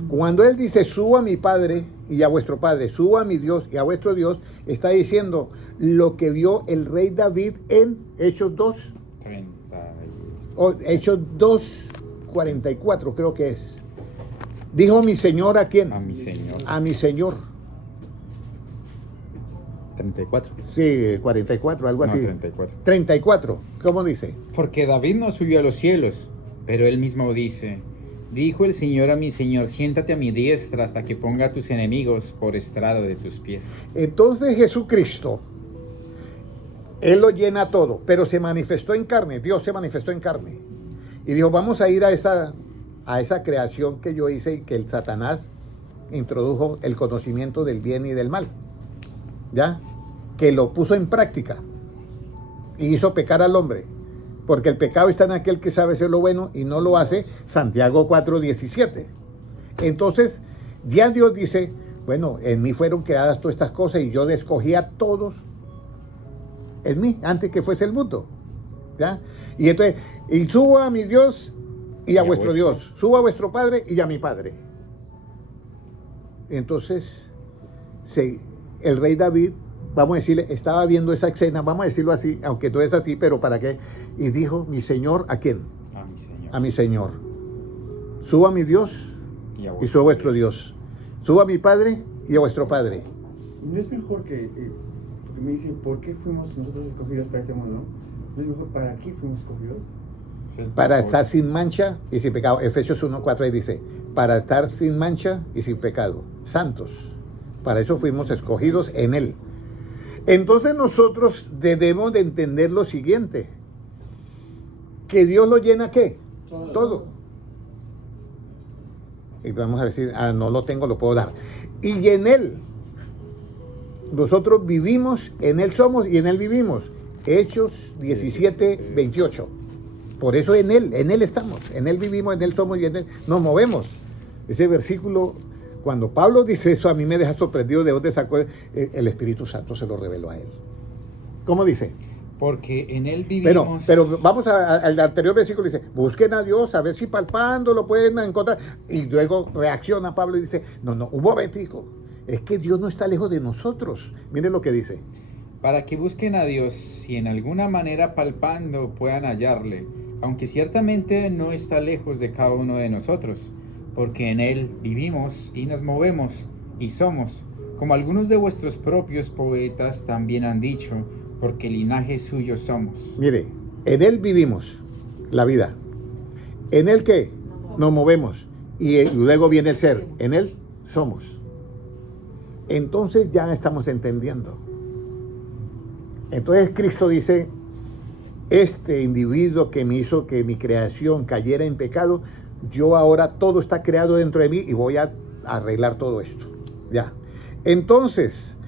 Cuando Él dice, subo a mi Padre y a vuestro Padre, subo a mi Dios y a vuestro Dios, está diciendo lo que vio el rey David en Hechos 2. 30. O Hechos 2:44 creo que es. Dijo mi Señor ¿a quién? A mi Señor. A mi Señor. 34. Sí, 44, algo No, así. 34. 34, ¿cómo dice? Porque David no subió a los cielos, pero él mismo dice, dijo el Señor a mi Señor, siéntate a mi diestra hasta que ponga a tus enemigos por estrado de tus pies. Entonces Jesucristo, Él lo llena todo, pero se manifestó en carne, Dios se manifestó en carne. Y dijo, vamos a ir a esa creación que yo hice y que el Satanás introdujo el conocimiento del bien y del mal. ¿Ya? Que lo puso en práctica y hizo pecar al hombre. Porque el pecado está en aquel que sabe hacer lo bueno y no lo hace, Santiago 4:17. Entonces, ya Dios dice, bueno, en mí fueron creadas todas estas cosas y yo escogí a todos en mí, antes que fuese el mundo. ¿Ya? Y entonces, y subo a mi Dios y a vuestro Dios, subo a vuestro Padre y a mi Padre. Entonces, el rey David, vamos a decirle, estaba viendo esa escena, vamos a decirlo así, aunque no es así, pero ¿para qué? Y dijo, mi Señor, ¿a quién? A mi Señor. A mi Señor. Subo a mi Dios y subo a vuestro Dios. Subo a mi Padre y a vuestro Padre. ¿No es mejor que, porque me dicen, ¿por qué fuimos nosotros escogidos para este mundo? ¿No es mejor para qué fuimos escogidos? Para estar sin mancha y sin pecado. Efesios 1:4 dice, para estar sin mancha y sin pecado. Santos. Para eso fuimos escogidos en Él. Entonces nosotros debemos de entender lo siguiente. Que Dios lo llena ¿qué? Todo. Y vamos a decir, no lo tengo, lo puedo dar. Y en Él, nosotros vivimos, en Él somos y en Él vivimos. Hechos 17:28. Por eso en Él estamos, en Él vivimos, en Él somos y en Él nos movemos. Ese versículo, cuando Pablo dice eso, a mí me deja sorprendido de dónde sacó el Espíritu Santo, se lo reveló a él. ¿Cómo dice? Porque en él vivimos. Pero vamos al anterior versículo, dice, busquen a Dios, a ver si palpando lo pueden encontrar. Y luego reacciona Pablo y dice, no, un momentico, es que Dios no está lejos de nosotros. Miren lo que dice. Para que busquen a Dios, si en alguna manera palpando puedan hallarle, aunque ciertamente no está lejos de cada uno de nosotros, porque en Él vivimos y nos movemos y somos, como algunos de vuestros propios poetas también han dicho, porque linaje suyo somos. Mire, en Él vivimos la vida. ¿En Él qué? Nos movemos. Y luego viene el ser. En Él somos. Entonces ya estamos entendiendo. Entonces Cristo dice, este individuo que me hizo que mi creación cayera en pecado, yo ahora todo está creado dentro de mí y voy a arreglar todo esto. Ya. Entonces,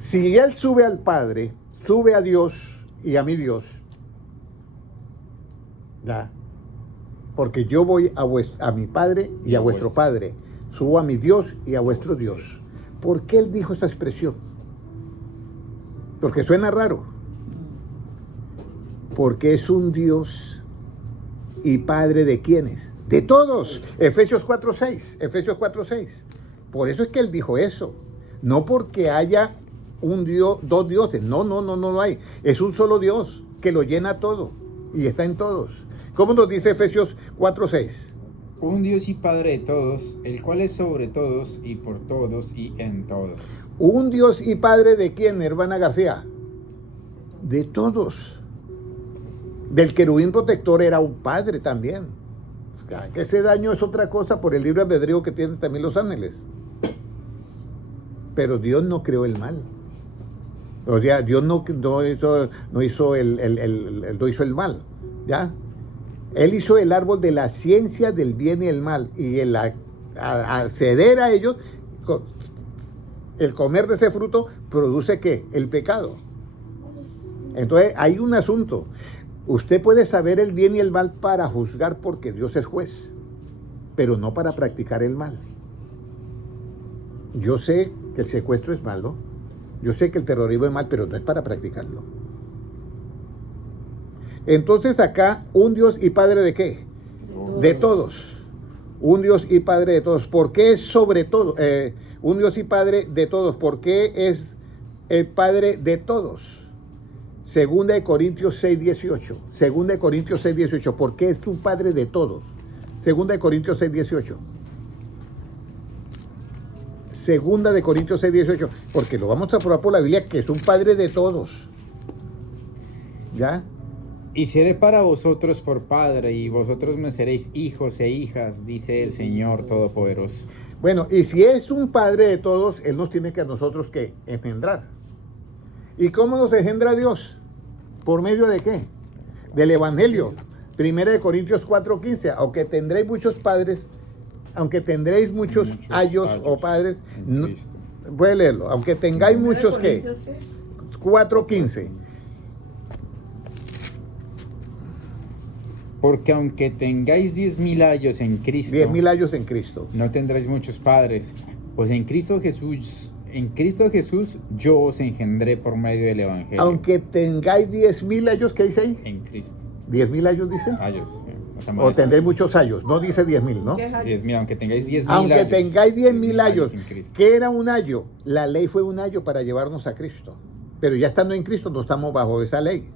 si Él sube al Padre, sube a Dios y a mi Dios, ya. Porque yo voy a mi Padre y a vuestro Padre, subo a mi Dios y a vuestro Dios. ¿Por qué Él dijo esa expresión? Porque suena raro. Porque es un Dios y Padre de ¿quiénes? De todos. Efesios 4:6. Por eso es que Él dijo eso. No porque haya un Dios, dos dioses. No hay. Es un solo Dios que lo llena todo y está en todos. ¿Cómo nos dice Efesios 4:6? Un Dios y Padre de todos, el cual es sobre todos y por todos y en todos. Un Dios y Padre de quién, hermana García? De todos. Del querubín protector era un padre también. Que ese daño es otra cosa por el libre albedrío que tienen también los ángeles. Pero Dios no creó el mal. O sea, Dios no hizo el mal. ¿Ya? Él hizo el árbol de la ciencia del bien y el mal. Y el acceder a ellos, el comer de ese fruto, produce ¿qué? El pecado. Entonces, hay un asunto. Usted puede saber el bien y el mal para juzgar porque Dios es juez, pero no para practicar el mal. Yo sé que el secuestro es malo, yo sé que el terrorismo es mal, pero no es para practicarlo. Entonces acá, un Dios y Padre ¿de qué? De todos. Un Dios y Padre de todos. ¿Por qué es sobre todo? Un Dios y Padre de todos. ¿Por qué es el Padre de todos? Segunda de Corintios 6:18. Segunda de Corintios 6:18. ¿Por qué es un Padre de todos? Segunda de Corintios 6:18. Segunda de Corintios 6:18. Porque lo vamos a probar por la Biblia que es un Padre de todos. ¿Ya? Y seré para vosotros por padre, y vosotros me seréis hijos e hijas, dice el Señor Todopoderoso. Bueno, y si es un Padre de todos, Él nos tiene que a nosotros ¿qué? Engendrar. ¿Y cómo nos engendra Dios? ¿Por medio de qué? Del Evangelio. Primera de Corintios 4:15. Aunque tendréis muchos padres, aunque tendréis muchos ayos o padres, no, puede leerlo. Aunque tengáis muchos ¿qué? 4:15. Porque aunque tengáis 10.000 años en Cristo, 10.000 años en Cristo. no tendréis muchos padres, pues en Cristo Jesús yo os engendré por medio del Evangelio. Aunque tengáis 10.000 años, ¿qué dice ahí? En Cristo. 10.000 años dice. Años. O tendréis muchos años, no dice 10.000, ¿no? 10.000, aunque tengáis 10.000 Aunque años. tengáis 10.000 años, en Cristo. ¿qué era un año? La ley fue un año para llevarnos a Cristo. Pero ya estando en Cristo no estamos bajo esa ley.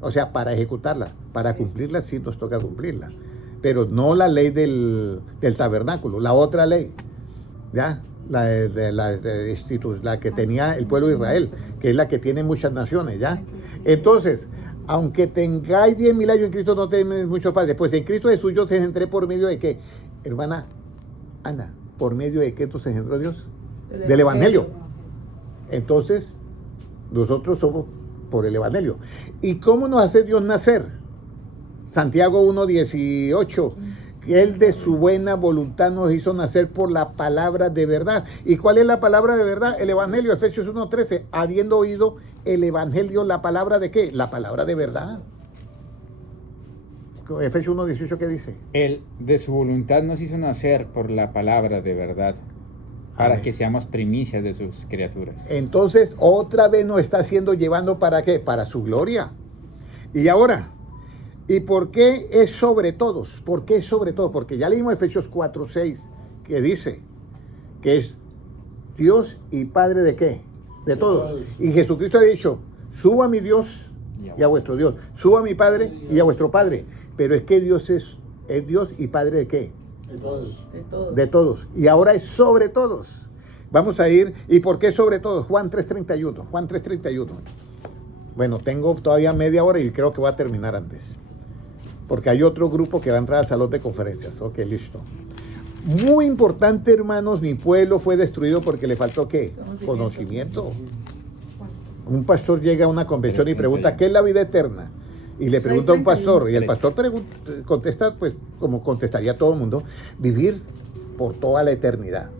O sea, para ejecutarla, para cumplirla sí nos toca cumplirla. Pero no la ley del tabernáculo, la otra ley, ¿ya? La que tenía el pueblo de Israel, que es la que tiene muchas naciones, ¿ya? Entonces, aunque tengáis 10.000 años en Cristo, no tenéis muchos padres. Pues en Cristo Jesús yo os engendré por medio de qué, hermana Ana, ¿por medio de qué entonces engendró Dios? Del Evangelio. Entonces, nosotros somos por el Evangelio. ¿Y cómo nos hace Dios nacer? Santiago 1:18. Él de su buena voluntad nos hizo nacer por la palabra de verdad. ¿Y cuál es la palabra de verdad? El Evangelio, Efesios 1:13. Habiendo oído el Evangelio, ¿la palabra de qué? La palabra de verdad. Efesios 1:18, ¿qué dice? Él de su voluntad nos hizo nacer por la palabra de verdad, para Amén. que seamos primicias de sus criaturas. Entonces, otra vez nos está haciendo, llevando ¿para qué? Para su gloria. Y ahora, ¿y por qué es sobre todos? ¿Por qué es sobre todos? Porque ya leímos Efesios 4:6, que dice que es Dios y Padre de qué? De todos. Y Jesucristo ha dicho, suba a mi Dios y a vuestro Dios, suba a mi Padre y a vuestro Padre. Pero es que Dios es Dios y Padre de qué? De todos. De todo. De todos. Y ahora es sobre todos. Vamos a ir. ¿Y por qué sobre todos? Juan 3:31. Juan 3:31. Bueno, tengo todavía media hora y creo que voy a terminar antes. Porque hay otro grupo que va a entrar al salón de conferencias. Ok, listo. Muy importante, hermanos, mi pueblo fue destruido porque le faltó ¿qué? Conocimiento. Un pastor llega a una convención y pregunta, ¿qué es la vida eterna? Y le pregunta a un pastor, y el pastor contesta, pues, como contestaría todo el mundo, vivir por toda la eternidad.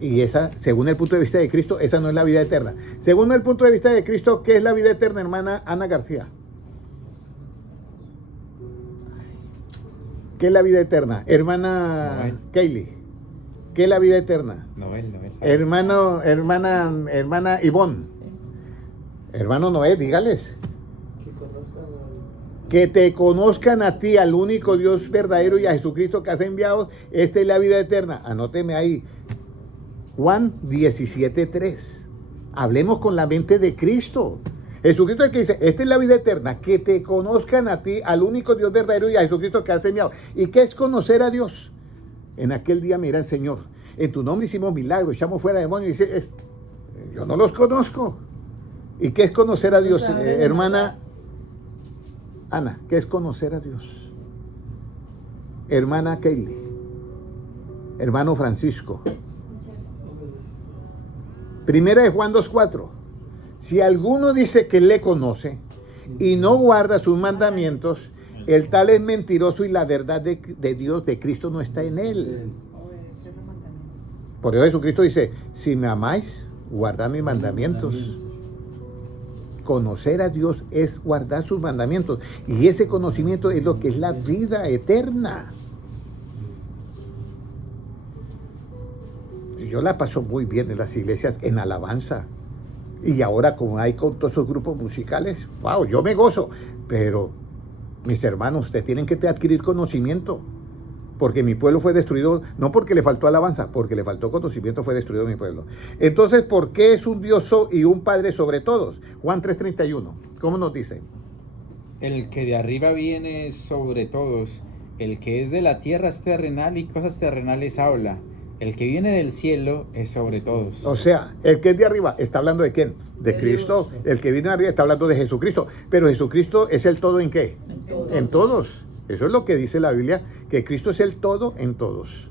Y esa, según el punto de vista de Cristo, esa no es la vida eterna. Según el punto de vista de Cristo, ¿qué es la vida eterna, hermana Ana García? ¿Qué es la vida eterna? Hermana Kaylee, ¿qué es la vida eterna? Noel. Hermana Ivonne. Hermano Noé, dígales. Que te conozcan a ti, al único Dios verdadero y a Jesucristo que has enviado. Esta es la vida eterna. Anóteme ahí. Juan 17:3. Hablemos con la mente de Cristo. Jesucristo es el que dice, esta es la vida eterna, que te conozcan a ti, al único Dios verdadero y a Jesucristo que has enviado. ¿Y qué es conocer a Dios? En aquel día me dirán, Señor, en tu nombre hicimos milagros, echamos fuera demonios. Y dice, yo no los conozco. ¿Y qué es conocer a Dios, hermana Ana, ¿qué es conocer a Dios? Hermana Kaylee, hermano Francisco. Primera de Juan 2:4. Si alguno dice que le conoce y no guarda sus mandamientos, el tal es mentiroso y la verdad de Dios, de Cristo, no está en él. Obedecer los mandamientos. Por eso Jesucristo dice, si me amáis, guardad mis mandamientos. Conocer a Dios es guardar sus mandamientos. Y ese conocimiento es lo que es la vida eterna. Yo la paso muy bien en las iglesias, en alabanza. Y ahora como hay con todos esos grupos musicales, wow, yo me gozo. Pero, mis hermanos, ustedes tienen que adquirir conocimiento. Porque mi pueblo fue destruido, no porque le faltó alabanza, porque le faltó conocimiento, fue destruido mi pueblo. Entonces, ¿por qué es un Dios y un Padre sobre todos? Juan 3:31, ¿cómo nos dice? El que de arriba viene sobre todos, el que es de la tierra es terrenal y cosas terrenales habla. El que viene del cielo es sobre todos. O sea, el que es de arriba está hablando de quién? De Cristo. Dios. El que viene de arriba está hablando de Jesucristo. Pero Jesucristo es el todo en qué? En todos. Eso es lo que dice la Biblia, que Cristo es el todo en todos.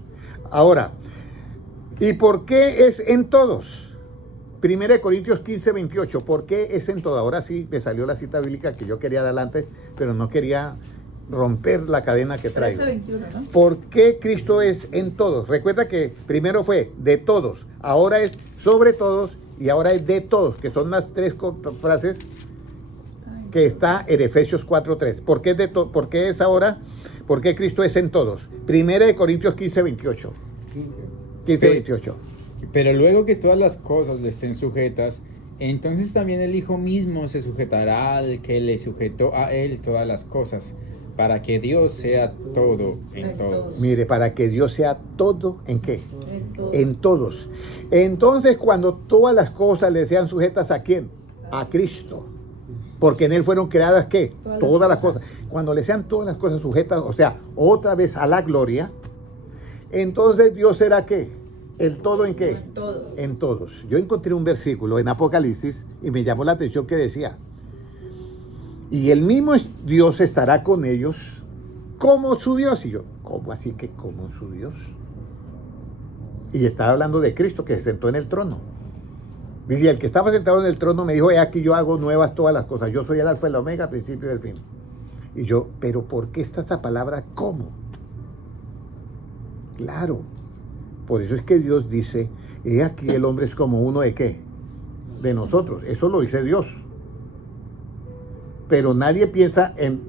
Ahora, ¿y por qué es en todos? 1 Corintios 15:28. ¿Por qué es en todos? Ahora sí me salió la cita bíblica que yo quería adelante, pero no quería romper la cadena que traigo. 13:21, ¿no? ¿Por qué Cristo es en todos? Recuerda que primero fue de todos, ahora es sobre todos y ahora es de todos, que son las tres frases que está en Efesios 4:3. ¿Por qué por qué es ahora? ¿Por qué Cristo es en todos? 1 Corintios 15:28. 15:28. Pero luego que todas las cosas le estén sujetas, entonces también el Hijo mismo se sujetará al que le sujetó a él todas las cosas, para que Dios sea todo en todos. Mire, para que Dios sea todo, ¿en qué? En todo. En todos. Entonces, cuando todas las cosas le sean sujetas, ¿a quién? A Cristo. Porque en Él fueron creadas, ¿qué? Todas las cosas. Cuando le sean todas las cosas sujetas, o sea, otra vez a la gloria, entonces Dios será, ¿qué? ¿El todo en qué? En todo. En todos. Yo encontré un versículo en Apocalipsis y me llamó la atención que decía, y el mismo Dios estará con ellos como su Dios. Y yo, ¿cómo así que como su Dios? Y estaba hablando de Cristo que se sentó en el trono. Dice, el que estaba sentado en el trono me dijo, he aquí yo hago nuevas todas las cosas. Yo soy el alfa y el omega, principio y el fin. Y yo, ¿pero por qué está esa palabra cómo? Claro. Por eso es que Dios dice, he aquí el hombre es como uno de qué? De nosotros. Eso lo dice Dios. Pero nadie piensa en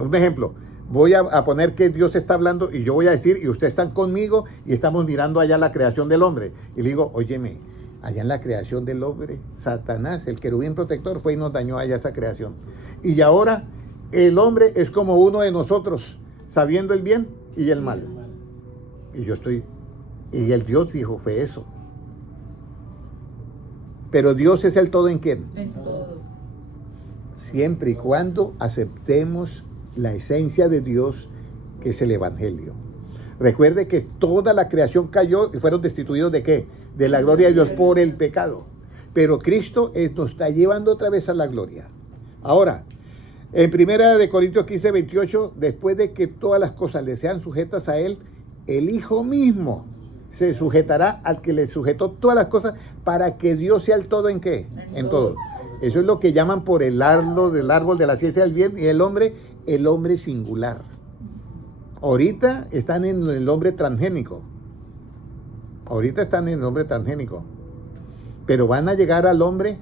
un ejemplo. Voy a poner que Dios está hablando y yo voy a decir, y ustedes están conmigo y estamos mirando allá la creación del hombre. Y le digo, óyeme, allá en la creación del hombre, Satanás, el querubín protector, fue y nos dañó allá esa creación. Y ahora el hombre es como uno de nosotros, sabiendo el bien y el mal. Y el Dios dijo, fue eso. Pero Dios es el todo en quién. En todo. Siempre y cuando aceptemos la esencia de Dios, que es el Evangelio. Recuerde que toda la creación cayó y fueron destituidos ¿de qué? De la gloria de Dios por el pecado. Pero Cristo nos está llevando otra vez a la gloria. Ahora, en 1 Corintios 15:28, después de que todas las cosas le sean sujetas a Él, el Hijo mismo se sujetará al que le sujetó todas las cosas para que Dios sea el todo en qué? En todo. Eso es lo que llaman por el árbol de la ciencia del bien y el hombre singular. Ahorita están en el hombre transgénico. Pero van a llegar al hombre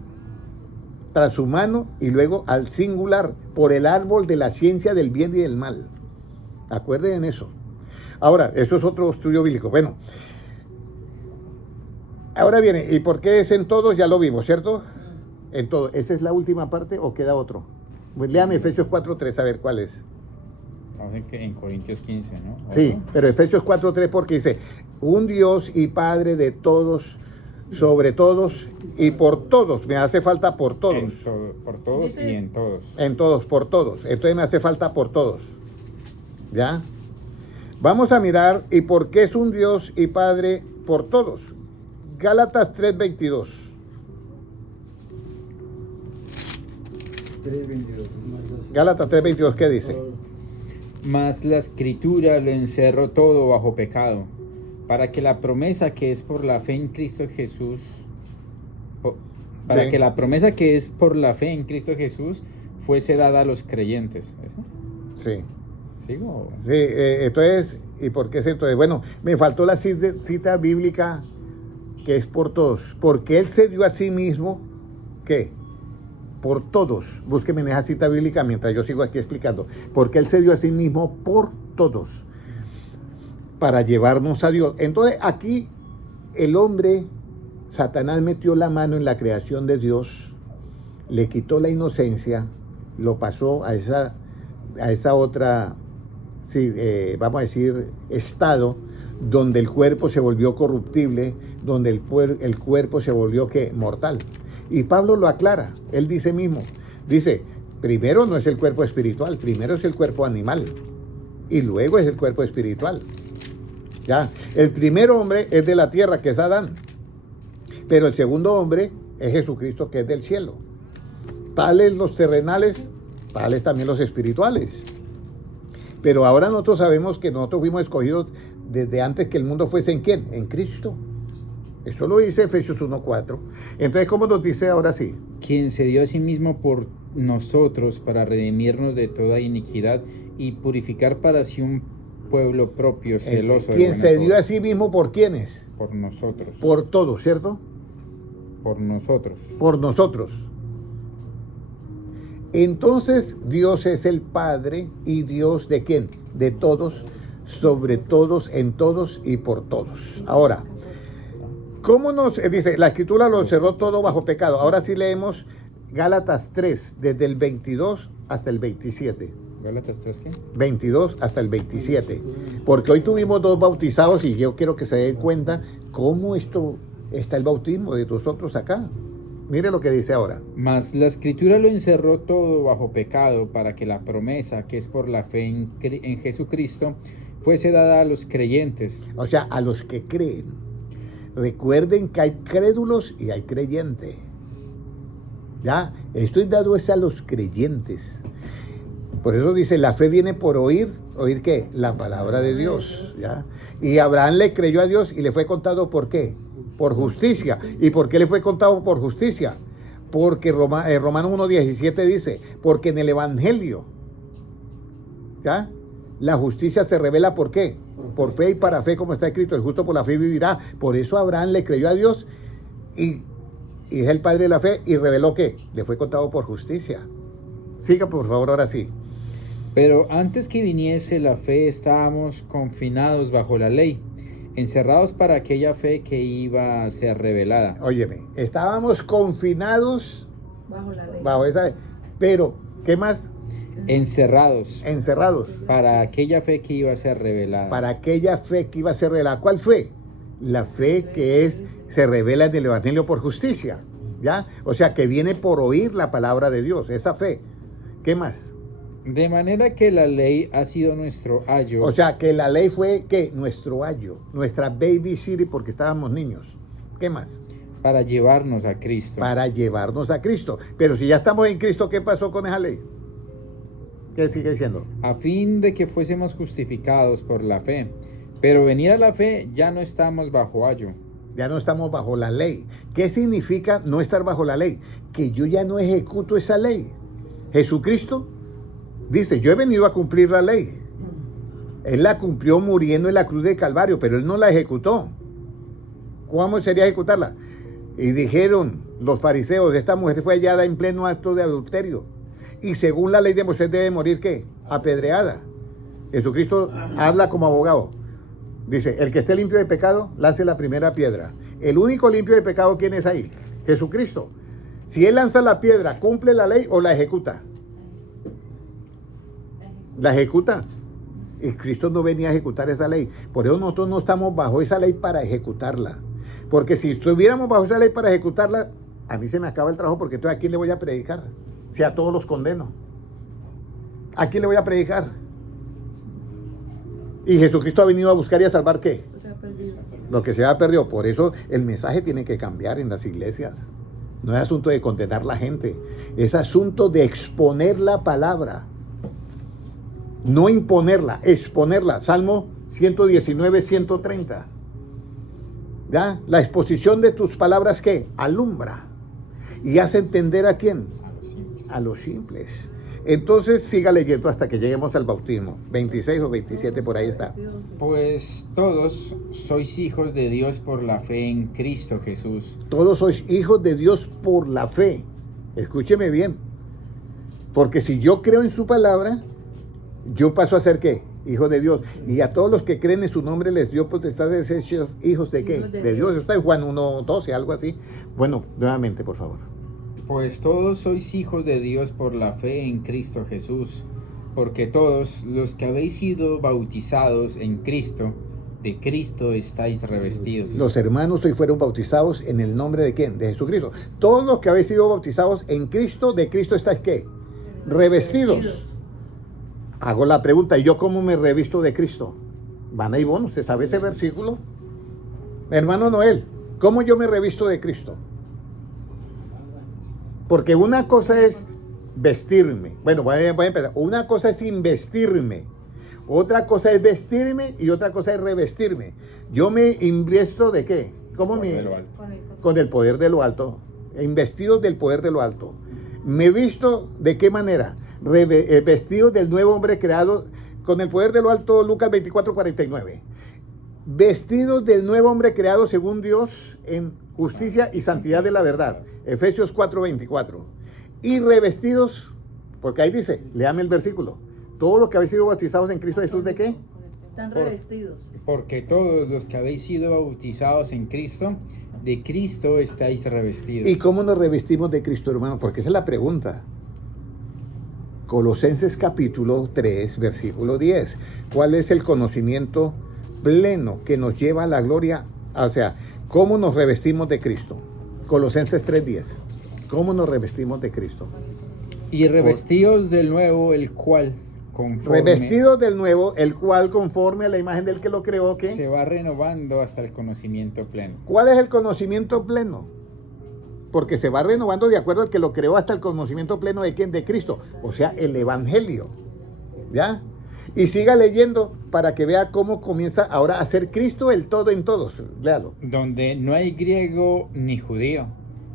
transhumano y luego al singular por el árbol de la ciencia del bien y del mal. Acuérdense en eso. Ahora, eso es otro estudio bíblico. Bueno, ahora viene, ¿y por qué es en todos? Ya lo vimos, ¿cierto? En todo. ¿Esa es la última parte o queda otro? Pues léame Efesios 4:3, a ver cuál es. Estamos en Corintios 15, ¿no? Sí, pero Efesios 4:3 porque dice, un Dios y Padre de todos, sobre todos y por todos. Me hace falta por todos. Por todos y en todos. En todos, por todos. Entonces me hace falta por todos. ¿Ya? Vamos a mirar, ¿y por qué es un Dios y Padre por todos? Gálatas 3:22. 3:22. Gálatas 3:22, ¿qué dice? Mas la escritura lo encerró todo bajo pecado, para que la promesa que es por la fe en Cristo Jesús, para Sí. que la promesa que es por la fe en Cristo Jesús fuese dada a los creyentes. ¿Eso? Sí. ¿Sigo? Sí, entonces, ¿y por qué es entonces? Bueno, me faltó la cita bíblica que es por todos. Porque Él se dio a sí mismo, ¿qué? Por todos. Búsqueme en esa cita bíblica mientras yo sigo aquí explicando. Porque Él se dio a sí mismo por todos, para llevarnos a Dios. Entonces, aquí el hombre, Satanás metió la mano en la creación de Dios, le quitó la inocencia, lo pasó a esa otra, sí, vamos a decir, estado, donde el cuerpo se volvió corruptible, donde el cuerpo se volvió, ¿qué? Mortal. Y Pablo lo aclara, él dice mismo, dice, primero no es el cuerpo espiritual, primero es el cuerpo animal, y luego es el cuerpo espiritual. ¿Ya? El primer hombre es de la tierra, que es Adán, pero el segundo hombre es Jesucristo, que es del cielo. Tales los terrenales, tales también los espirituales. Pero ahora nosotros sabemos que nosotros fuimos escogidos desde antes que el mundo fuese, ¿en quién? En Cristo. Eso lo dice Efesios 1:4. Entonces, ¿cómo nos dice ahora sí? Quien se dio a sí mismo por nosotros para redimirnos de toda iniquidad y purificar para sí un pueblo propio, celoso de Quien buenas se dio a obras. sí mismo, ¿por quiénes? Por nosotros. Por todos, ¿cierto? Por nosotros. Por nosotros. Entonces, Dios es el Padre y Dios ¿de quién? De todos, sobre todos, en todos y por todos. Ahora, ¿cómo nos dice? La Escritura lo cerró todo bajo pecado. Ahora sí leemos Gálatas 3, desde el 22 hasta el 27. ¿Gálatas 3 qué? 22 hasta el 27. Porque hoy tuvimos 2 bautizados y yo quiero que se den cuenta cómo esto está el bautismo de nosotros acá. Mire lo que dice ahora. Mas la escritura lo encerró todo bajo pecado, para que la promesa que es por la fe en Jesucristo fuese dada a los creyentes. O sea, a los que creen. Recuerden que hay crédulos y hay creyentes. ¿Ya? Esto es dado es a los creyentes. Por eso dice, la fe viene por oír. ¿Oír qué? La palabra de Dios. ¿Ya? Y Abraham le creyó a Dios y le fue contado ¿por qué? Por justicia. ¿Y por qué le fue contado por justicia? Porque Romanos 1:17 dice, porque en el Evangelio, ¿ya? La justicia se revela ¿por qué? Por fe y para fe, como está escrito, el justo por la fe vivirá. Por eso Abraham le creyó a Dios y es el padre de la fe y reveló ¿qué? Le fue contado por justicia. Siga por favor, ahora sí. Pero antes que viniese la fe, estábamos confinados bajo la ley, encerrados para aquella fe que iba a ser revelada. Óyeme, estábamos confinados Bajo la ley. bajo esa, pero ¿qué más? Encerrados Encerrados para aquella fe que iba a ser revelada. para aquella fe que iba a ser revelada. ¿Cuál fe? La fe que se revela en el Evangelio por justicia, ¿ya? O sea, que viene por oír la palabra de Dios, esa fe. ¿Qué más? De manera que la ley ha sido nuestro ayo. O sea, que la ley fue, ¿qué? Nuestro ayo, nuestra baby city porque estábamos niños. ¿Qué más? Para llevarnos a Cristo. Para llevarnos a Cristo. Pero si ya estamos en Cristo, ¿qué pasó con esa ley? ¿Qué sigue diciendo? A fin de que fuésemos justificados por la fe. Pero venida la fe, ya no estamos bajo ayo. Ya no estamos bajo la ley. ¿Qué significa no estar bajo la ley? Que yo ya no ejecuto esa ley. Jesucristo dice, yo he venido a cumplir la ley. Él la cumplió muriendo en la cruz de Calvario, pero él no la ejecutó. ¿Cómo sería ejecutarla? Y dijeron los fariseos, esta mujer fue hallada en pleno acto de adulterio. Y según la ley de Moisés debe morir, ¿qué? Apedreada. Jesucristo habla como abogado. Dice, el que esté limpio de pecado, lance la primera piedra. El único limpio de pecado, ¿quién es ahí? Jesucristo. Si él lanza la piedra, ¿cumple la ley o la ejecuta? La ejecuta. Y Cristo no venía a ejecutar esa ley. Por eso nosotros no estamos bajo esa ley para ejecutarla. Porque si estuviéramos bajo esa ley para ejecutarla, a mí se me acaba el trabajo porque entonces ¿a quién le voy a predicar? Si a todos los condeno. ¿A quién le voy a predicar? Y Jesucristo ha venido a buscar y a salvar ¿qué? O sea, perdido. Lo que se ha perdido. Por eso el mensaje tiene que cambiar en las iglesias. No es asunto de condenar a la gente, es asunto de exponer la palabra. No imponerla, exponerla. Salmo 119, 130. ¿Ya? La exposición de tus palabras, ¿qué? Alumbra. ¿Y hace entender a quién? A los simples. A los simples. Entonces siga leyendo hasta que lleguemos al bautismo. 26 o 27, por ahí está. Pues todos sois hijos de Dios por la fe en Cristo Jesús. Todos sois hijos de Dios por la fe. Escúcheme bien. Porque si yo creo en su palabra, yo paso a ser ¿qué? Hijo de Dios. Y a todos los que creen en su nombre les dio potestad de ser hijos de ¿qué? Hijos de De Dios. Dios. Está en Juan 1:12, algo así. Bueno, nuevamente, por favor. Pues todos sois hijos de Dios por la fe en Cristo Jesús, porque todos los que habéis sido bautizados en Cristo, de Cristo estáis revestidos. Los hermanos hoy fueron bautizados en el nombre de ¿quién? De Jesucristo. Todos los que habéis sido bautizados en Cristo, de Cristo estáis ¿qué? Revestidos. Hago la pregunta, ¿y yo cómo me revisto de Cristo? Van ahí, bueno, ¿se sabe ese versículo? Hermano Noel, ¿cómo yo me revisto de Cristo? Porque una cosa es vestirme. Bueno, voy a empezar. Una cosa es investirme. Otra cosa es vestirme y otra cosa es revestirme. Yo me investo ¿de qué? ¿Cómo me? De lo alto. Con el poder de lo alto. Investido del poder de lo alto. Me visto ¿de qué manera? Vestido del nuevo hombre creado con el poder de lo alto, Lucas 24:49. Vestidos del nuevo hombre creado según Dios en justicia y santidad de la verdad, Efesios 4:24. Y revestidos, porque ahí dice, léame el versículo, todos los que habéis sido bautizados en Cristo Jesús, ¿de qué? Están revestidos. Porque todos los que habéis sido bautizados en Cristo, de Cristo estáis revestidos. ¿Y cómo nos revestimos de Cristo, hermano? Porque esa es la pregunta. Colosenses capítulo 3, versículo 10. ¿Cuál es el conocimiento pleno que nos lleva a la gloria? O sea, ¿cómo nos revestimos de Cristo? Colosenses 3:10. ¿Cómo nos revestimos de Cristo? Y revestidos del nuevo, el cual conforme Revestidos del nuevo, el cual conforme a la imagen del que lo creó, ¿qué? se va renovando hasta el conocimiento pleno. ¿Cuál es el conocimiento pleno? Porque se va renovando de acuerdo al que lo creó hasta el conocimiento pleno de quién, de Cristo. O sea, el Evangelio. ¿Ya? Y siga leyendo para que vea cómo comienza ahora a ser Cristo el todo en todos. Léalo. Donde no hay griego ni judío,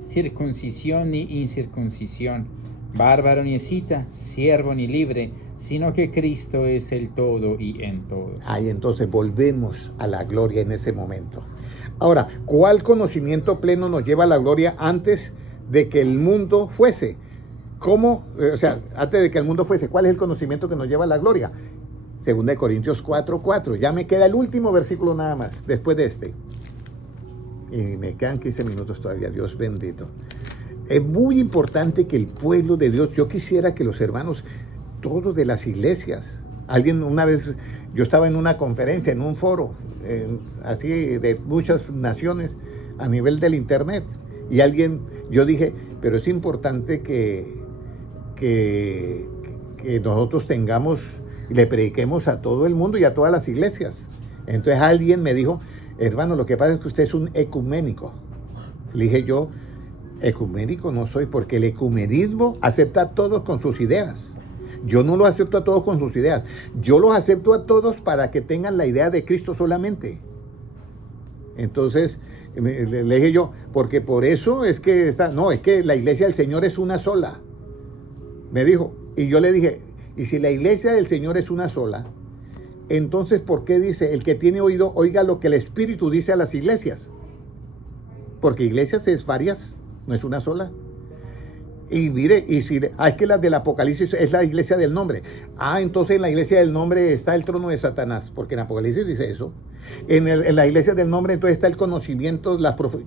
circuncisión ni incircuncisión, bárbaro ni escita, siervo ni libre, sino que Cristo es el todo y en todo. Ahí entonces volvemos a la gloria en ese momento. Ahora, ¿cuál conocimiento pleno nos lleva a la gloria antes de que el mundo fuese? ¿Cómo? O sea, antes de que el mundo fuese, ¿cuál es el conocimiento que nos lleva a la gloria? Segunda de Corintios 4:4. Ya me queda el último versículo nada más, después de este. Y me quedan 15 minutos todavía, Dios bendito. Es muy importante que el pueblo de Dios, yo quisiera que los hermanos, todos de las iglesias, alguien una vez, yo estaba en una conferencia, en un foro, así de muchas naciones a nivel del internet, y yo dije, pero es importante que nosotros tengamos, le prediquemos a todo el mundo y a todas las iglesias. Entonces alguien me dijo, hermano, lo que pasa es que usted es un ecuménico. Le dije yo, ecuménico no soy, porque el ecumenismo acepta a todos con sus ideas. Yo no los acepto a todos con sus ideas. Yo los acepto a todos para que tengan la idea de Cristo solamente. Entonces, le dije yo, porque por eso es que es que la iglesia del Señor es una sola. Me dijo, y yo le dije, y si la iglesia del Señor es una sola, entonces, ¿por qué dice, el que tiene oído, oiga lo que el Espíritu dice a las iglesias? Porque iglesias es varias, no es una sola. Y mire, es que la del Apocalipsis es la iglesia del nombre. Entonces en la iglesia del nombre está el trono de Satanás, porque en Apocalipsis dice eso. En la iglesia del nombre entonces está el conocimiento,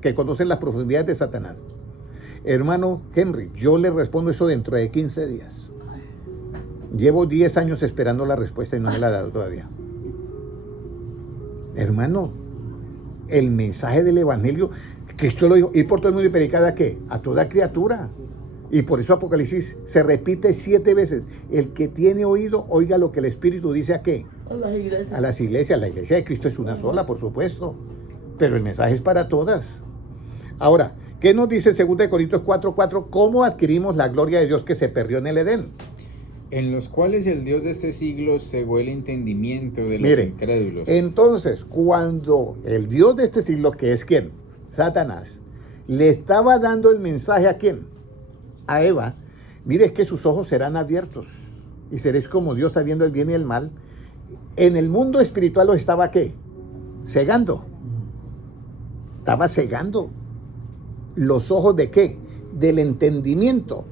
que conocen las profundidades de Satanás. Hermano Henry, yo le respondo eso dentro de 15 días. Llevo 10 años esperando la respuesta y no me la ha dado todavía. Hermano, el mensaje del Evangelio, Cristo lo dijo, ir por todo el mundo y predicar ¿a qué? A toda criatura. Y por eso Apocalipsis se repite 7 veces. El que tiene oído, oiga lo que el Espíritu dice ¿a qué? A las iglesias. A las iglesias. La iglesia de Cristo es una sola, por supuesto. Pero el mensaje es para todas. Ahora, ¿Qué nos dice 2 Corintios 4:4? ¿Cómo adquirimos la gloria de Dios que se perdió en el Edén? En los cuales el Dios de este siglo cegó el entendimiento de los Mire, incrédulos. entonces, cuando el Dios de este siglo, que es ¿quién? Satanás, le estaba dando el mensaje ¿a quién? A Eva. Mire, que sus ojos serán abiertos y seréis como Dios sabiendo el bien y el mal. En el mundo espiritual los estaba ¿qué? Cegando. Estaba cegando. ¿Los ojos de qué? Del entendimiento.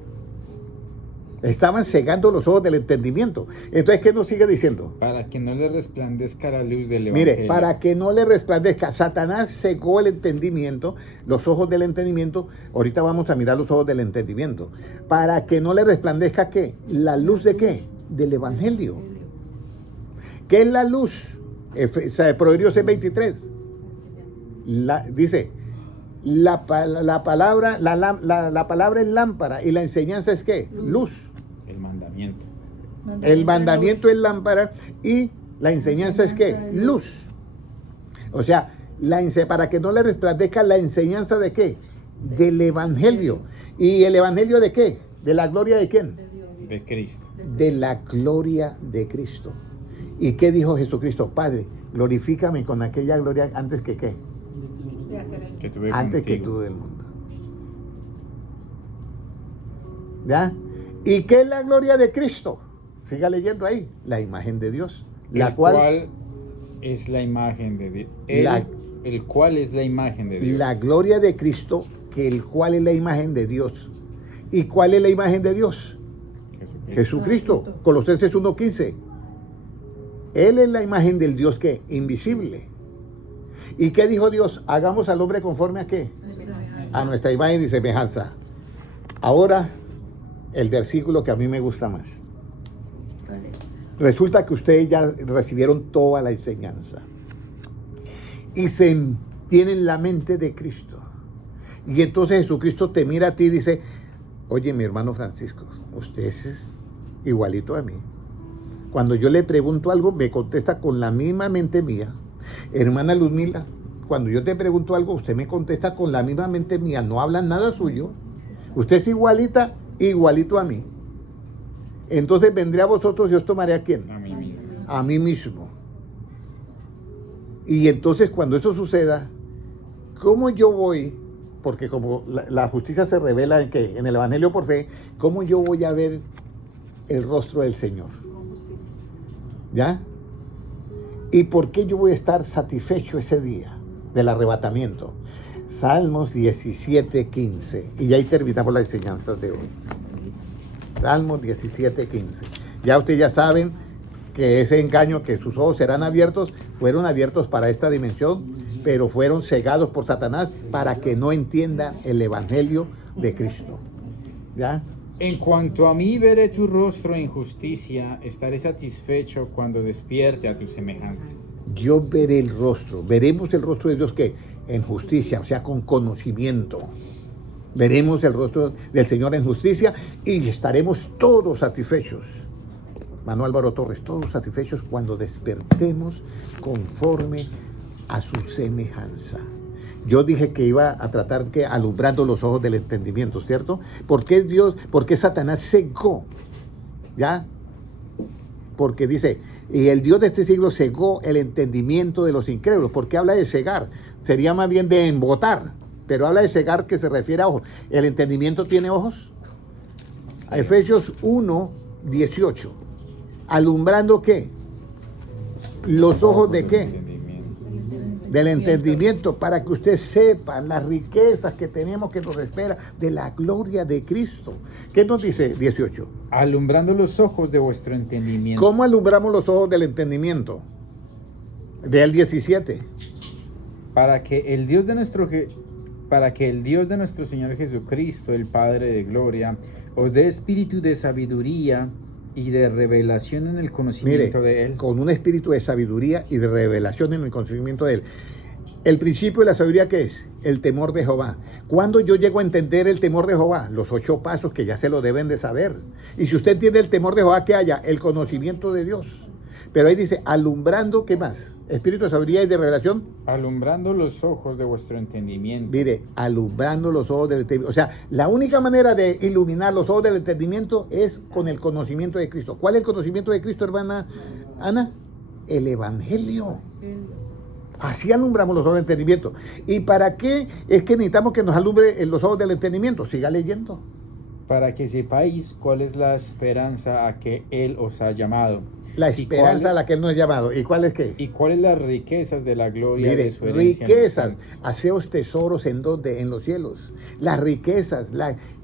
Estaban cegando los ojos del entendimiento. Entonces, ¿qué nos sigue diciendo? Para que no le resplandezca la luz del evangelio. Mire, para que no le resplandezca. Satanás cegó el entendimiento, los ojos del entendimiento. Ahorita vamos a mirar los ojos del entendimiento. Para que no le resplandezca ¿qué? La luz de qué? Del evangelio. ¿Qué es la luz? Proverbios 6:23. Dice, la palabra es lámpara y la enseñanza es ¿qué? Luz. El mandamiento. El mandamiento es lámpara y la enseñanza es ¿qué? Luz. O sea, para que no le resplandezca la enseñanza de ¿qué? Del evangelio. ¿Y el evangelio de qué? ¿De la gloria de quién? De Cristo. De la gloria de Cristo. ¿Y qué dijo Jesucristo? Padre, glorifícame con aquella gloria antes que ¿qué? Que tuve Antes que contigo. tú del mundo. ¿Ya? ¿Y qué es la gloria de Cristo? Siga leyendo ahí. La imagen de Dios. La El cual es la imagen de Dios. El cual es la imagen de Dios. la gloria de Cristo, que el cual es la imagen de Dios. ¿Y cuál es la imagen de Dios? Jesucristo. Colosenses 1:15. Él es la imagen del Dios que invisible. ¿Y qué dijo Dios? Hagamos al hombre conforme a qué? A nuestra imagen y semejanza. Ahora, el versículo que a mí me gusta más. Resulta que ustedes ya recibieron toda la enseñanza y tienen la mente de Cristo. Y entonces Jesucristo te mira a ti y dice, oye, mi hermano Francisco, usted es igualito a mí. Cuando yo le pregunto algo, me contesta con la misma mente mía. Hermana Luzmila, cuando yo te pregunto algo, usted me contesta con la misma mente mía. No habla nada suyo. Usted es igualito a mí. Entonces vendré a vosotros y os tomaré ¿a quién? A mí mismo. A mí mismo. Y entonces cuando eso suceda, ¿cómo yo voy? Porque como la justicia se revela en el Evangelio por fe, ¿cómo yo voy a ver el rostro del Señor? ¿Ya? ¿Y por qué yo voy a estar satisfecho ese día del arrebatamiento? Salmos 17:15. Y ya ahí terminamos las enseñanzas de hoy. Salmos 17:15. Ya ustedes ya saben que ese engaño, que sus ojos serán abiertos, fueron abiertos para esta dimensión, pero fueron cegados por Satanás para que no entiendan el evangelio de Cristo. ¿Ya? En cuanto a mí, veré tu rostro en justicia, estaré satisfecho cuando despierte a tu semejanza. Yo veré el rostro, veremos el rostro de Dios que en justicia, o sea, con conocimiento. Veremos el rostro del Señor en justicia y estaremos todos satisfechos. Manuel Álvaro Torres, todos satisfechos cuando despertemos conforme a su semejanza. Yo dije que iba a tratar que alumbrando los ojos del entendimiento, ¿cierto? ¿Por qué Satanás cegó? ¿Ya? Porque dice, y el Dios de este siglo cegó el entendimiento de los incrédulos. ¿Por qué habla de cegar? Sería más bien de embotar, pero habla de cegar que se refiere a ojos. ¿El entendimiento tiene ojos? A Efesios 1:18. ¿Alumbrando qué? ¿Los ojos de qué? Del entendimiento, para que usted sepa las riquezas que tenemos que nos espera de la gloria de Cristo. ¿Qué nos dice 18? Alumbrando los ojos de vuestro entendimiento. ¿Cómo alumbramos los ojos del entendimiento? Del 17. Para que el Dios de nuestro Señor Jesucristo, el Padre de gloria, os dé espíritu de sabiduría y de revelación en el conocimiento de Él. Con un espíritu de sabiduría y de revelación en el conocimiento de Él. El principio de la sabiduría, ¿qué es? El temor de Jehová. ¿Cuándo yo llego a entender el temor de Jehová? Los 8 pasos que ya se lo deben de saber. Y si usted tiene el temor de Jehová, ¿qué haya? El conocimiento de Dios. Pero ahí dice, alumbrando, ¿qué más? Espíritu de sabiduría y de revelación. Alumbrando los ojos de vuestro entendimiento. Mire, alumbrando los ojos del entendimiento. O sea, la única manera de iluminar los ojos del entendimiento es con el conocimiento de Cristo. ¿Cuál es el conocimiento de Cristo, hermana Ana? El Evangelio. Así alumbramos los ojos del entendimiento. ¿Y para qué es que necesitamos que nos alumbre en los ojos del entendimiento? Siga leyendo. Para que sepáis cuál es la esperanza a que Él os ha llamado. La ¿Y esperanza a la que Él nos ha llamado. ¿Y cuál es qué? ¿Y cuáles las riquezas de la gloria Mire, de su herencia? riquezas, haceos tesoros en donde, en los cielos. Las riquezas,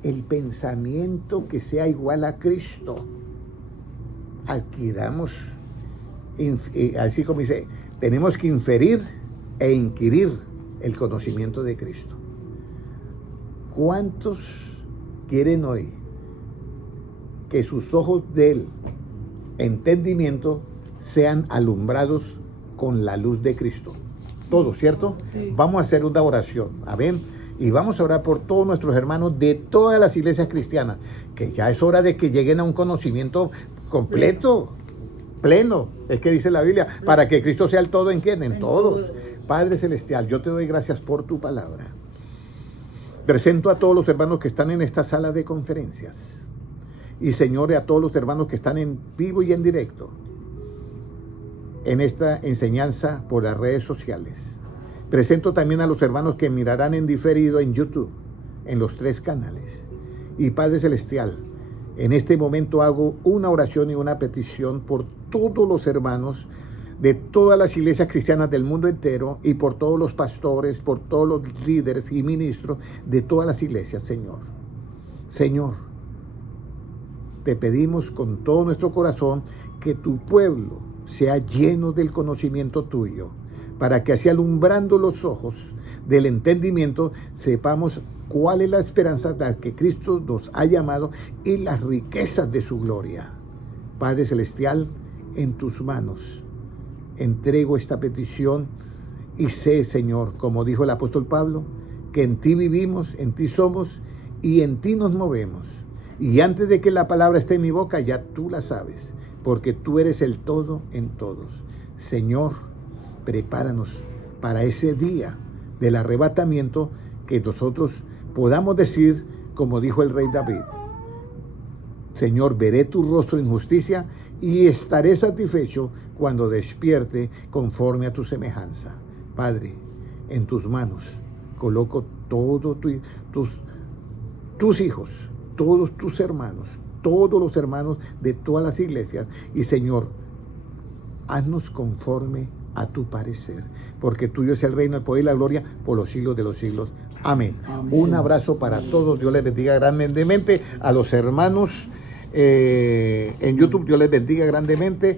el pensamiento que sea igual a Cristo. Adquiramos, así como dice, tenemos que inferir e inquirir el conocimiento de Cristo. ¿Cuántos quieren hoy que sus ojos del entendimiento sean alumbrados con la luz de Cristo? Todos, ¿cierto? Sí. Vamos a hacer una oración, amén. Y vamos a orar por todos nuestros hermanos de todas las iglesias cristianas, que ya es hora de que lleguen a un conocimiento completo, pleno, es que dice la Biblia, para que Cristo sea el todo en quién, en todos. Padre Celestial, yo te doy gracias por tu palabra. Presento a todos los hermanos que están en esta sala de conferencias. Y Señor, a todos los hermanos que están en vivo y en directo en esta enseñanza por las redes sociales. Presento también a los hermanos que mirarán en diferido en YouTube, en los 3 canales. Y Padre Celestial, en este momento hago una oración y una petición por todos los hermanos de todas las iglesias cristianas del mundo entero y por todos los pastores, por todos los líderes y ministros de todas las iglesias, Señor. Señor, te pedimos con todo nuestro corazón que tu pueblo sea lleno del conocimiento tuyo, para que así alumbrando los ojos del entendimiento sepamos cuál es la esperanza a la que Cristo nos ha llamado y las riquezas de su gloria. Padre Celestial, en tus manos entrego esta petición y sé, Señor, como dijo el apóstol Pablo, que en ti vivimos, en ti somos y en ti nos movemos. Y antes de que la palabra esté en mi boca, ya tú la sabes, porque tú eres el todo en todos. Señor, prepáranos para ese día del arrebatamiento, que nosotros podamos decir, como dijo el rey David: Señor, veré tu rostro en justicia y estaré satisfecho cuando despierte conforme a tu semejanza. Padre, en tus manos coloco todos tus hijos, todos tus hermanos, todos los hermanos de todas las iglesias. Y Señor, haznos conforme a tu parecer, porque tuyo es el reino, el poder y la gloria por los siglos de los siglos. Amén. Amén. Un abrazo para todos. Dios les bendiga grandemente a los hermanos en YouTube. Dios les bendiga grandemente.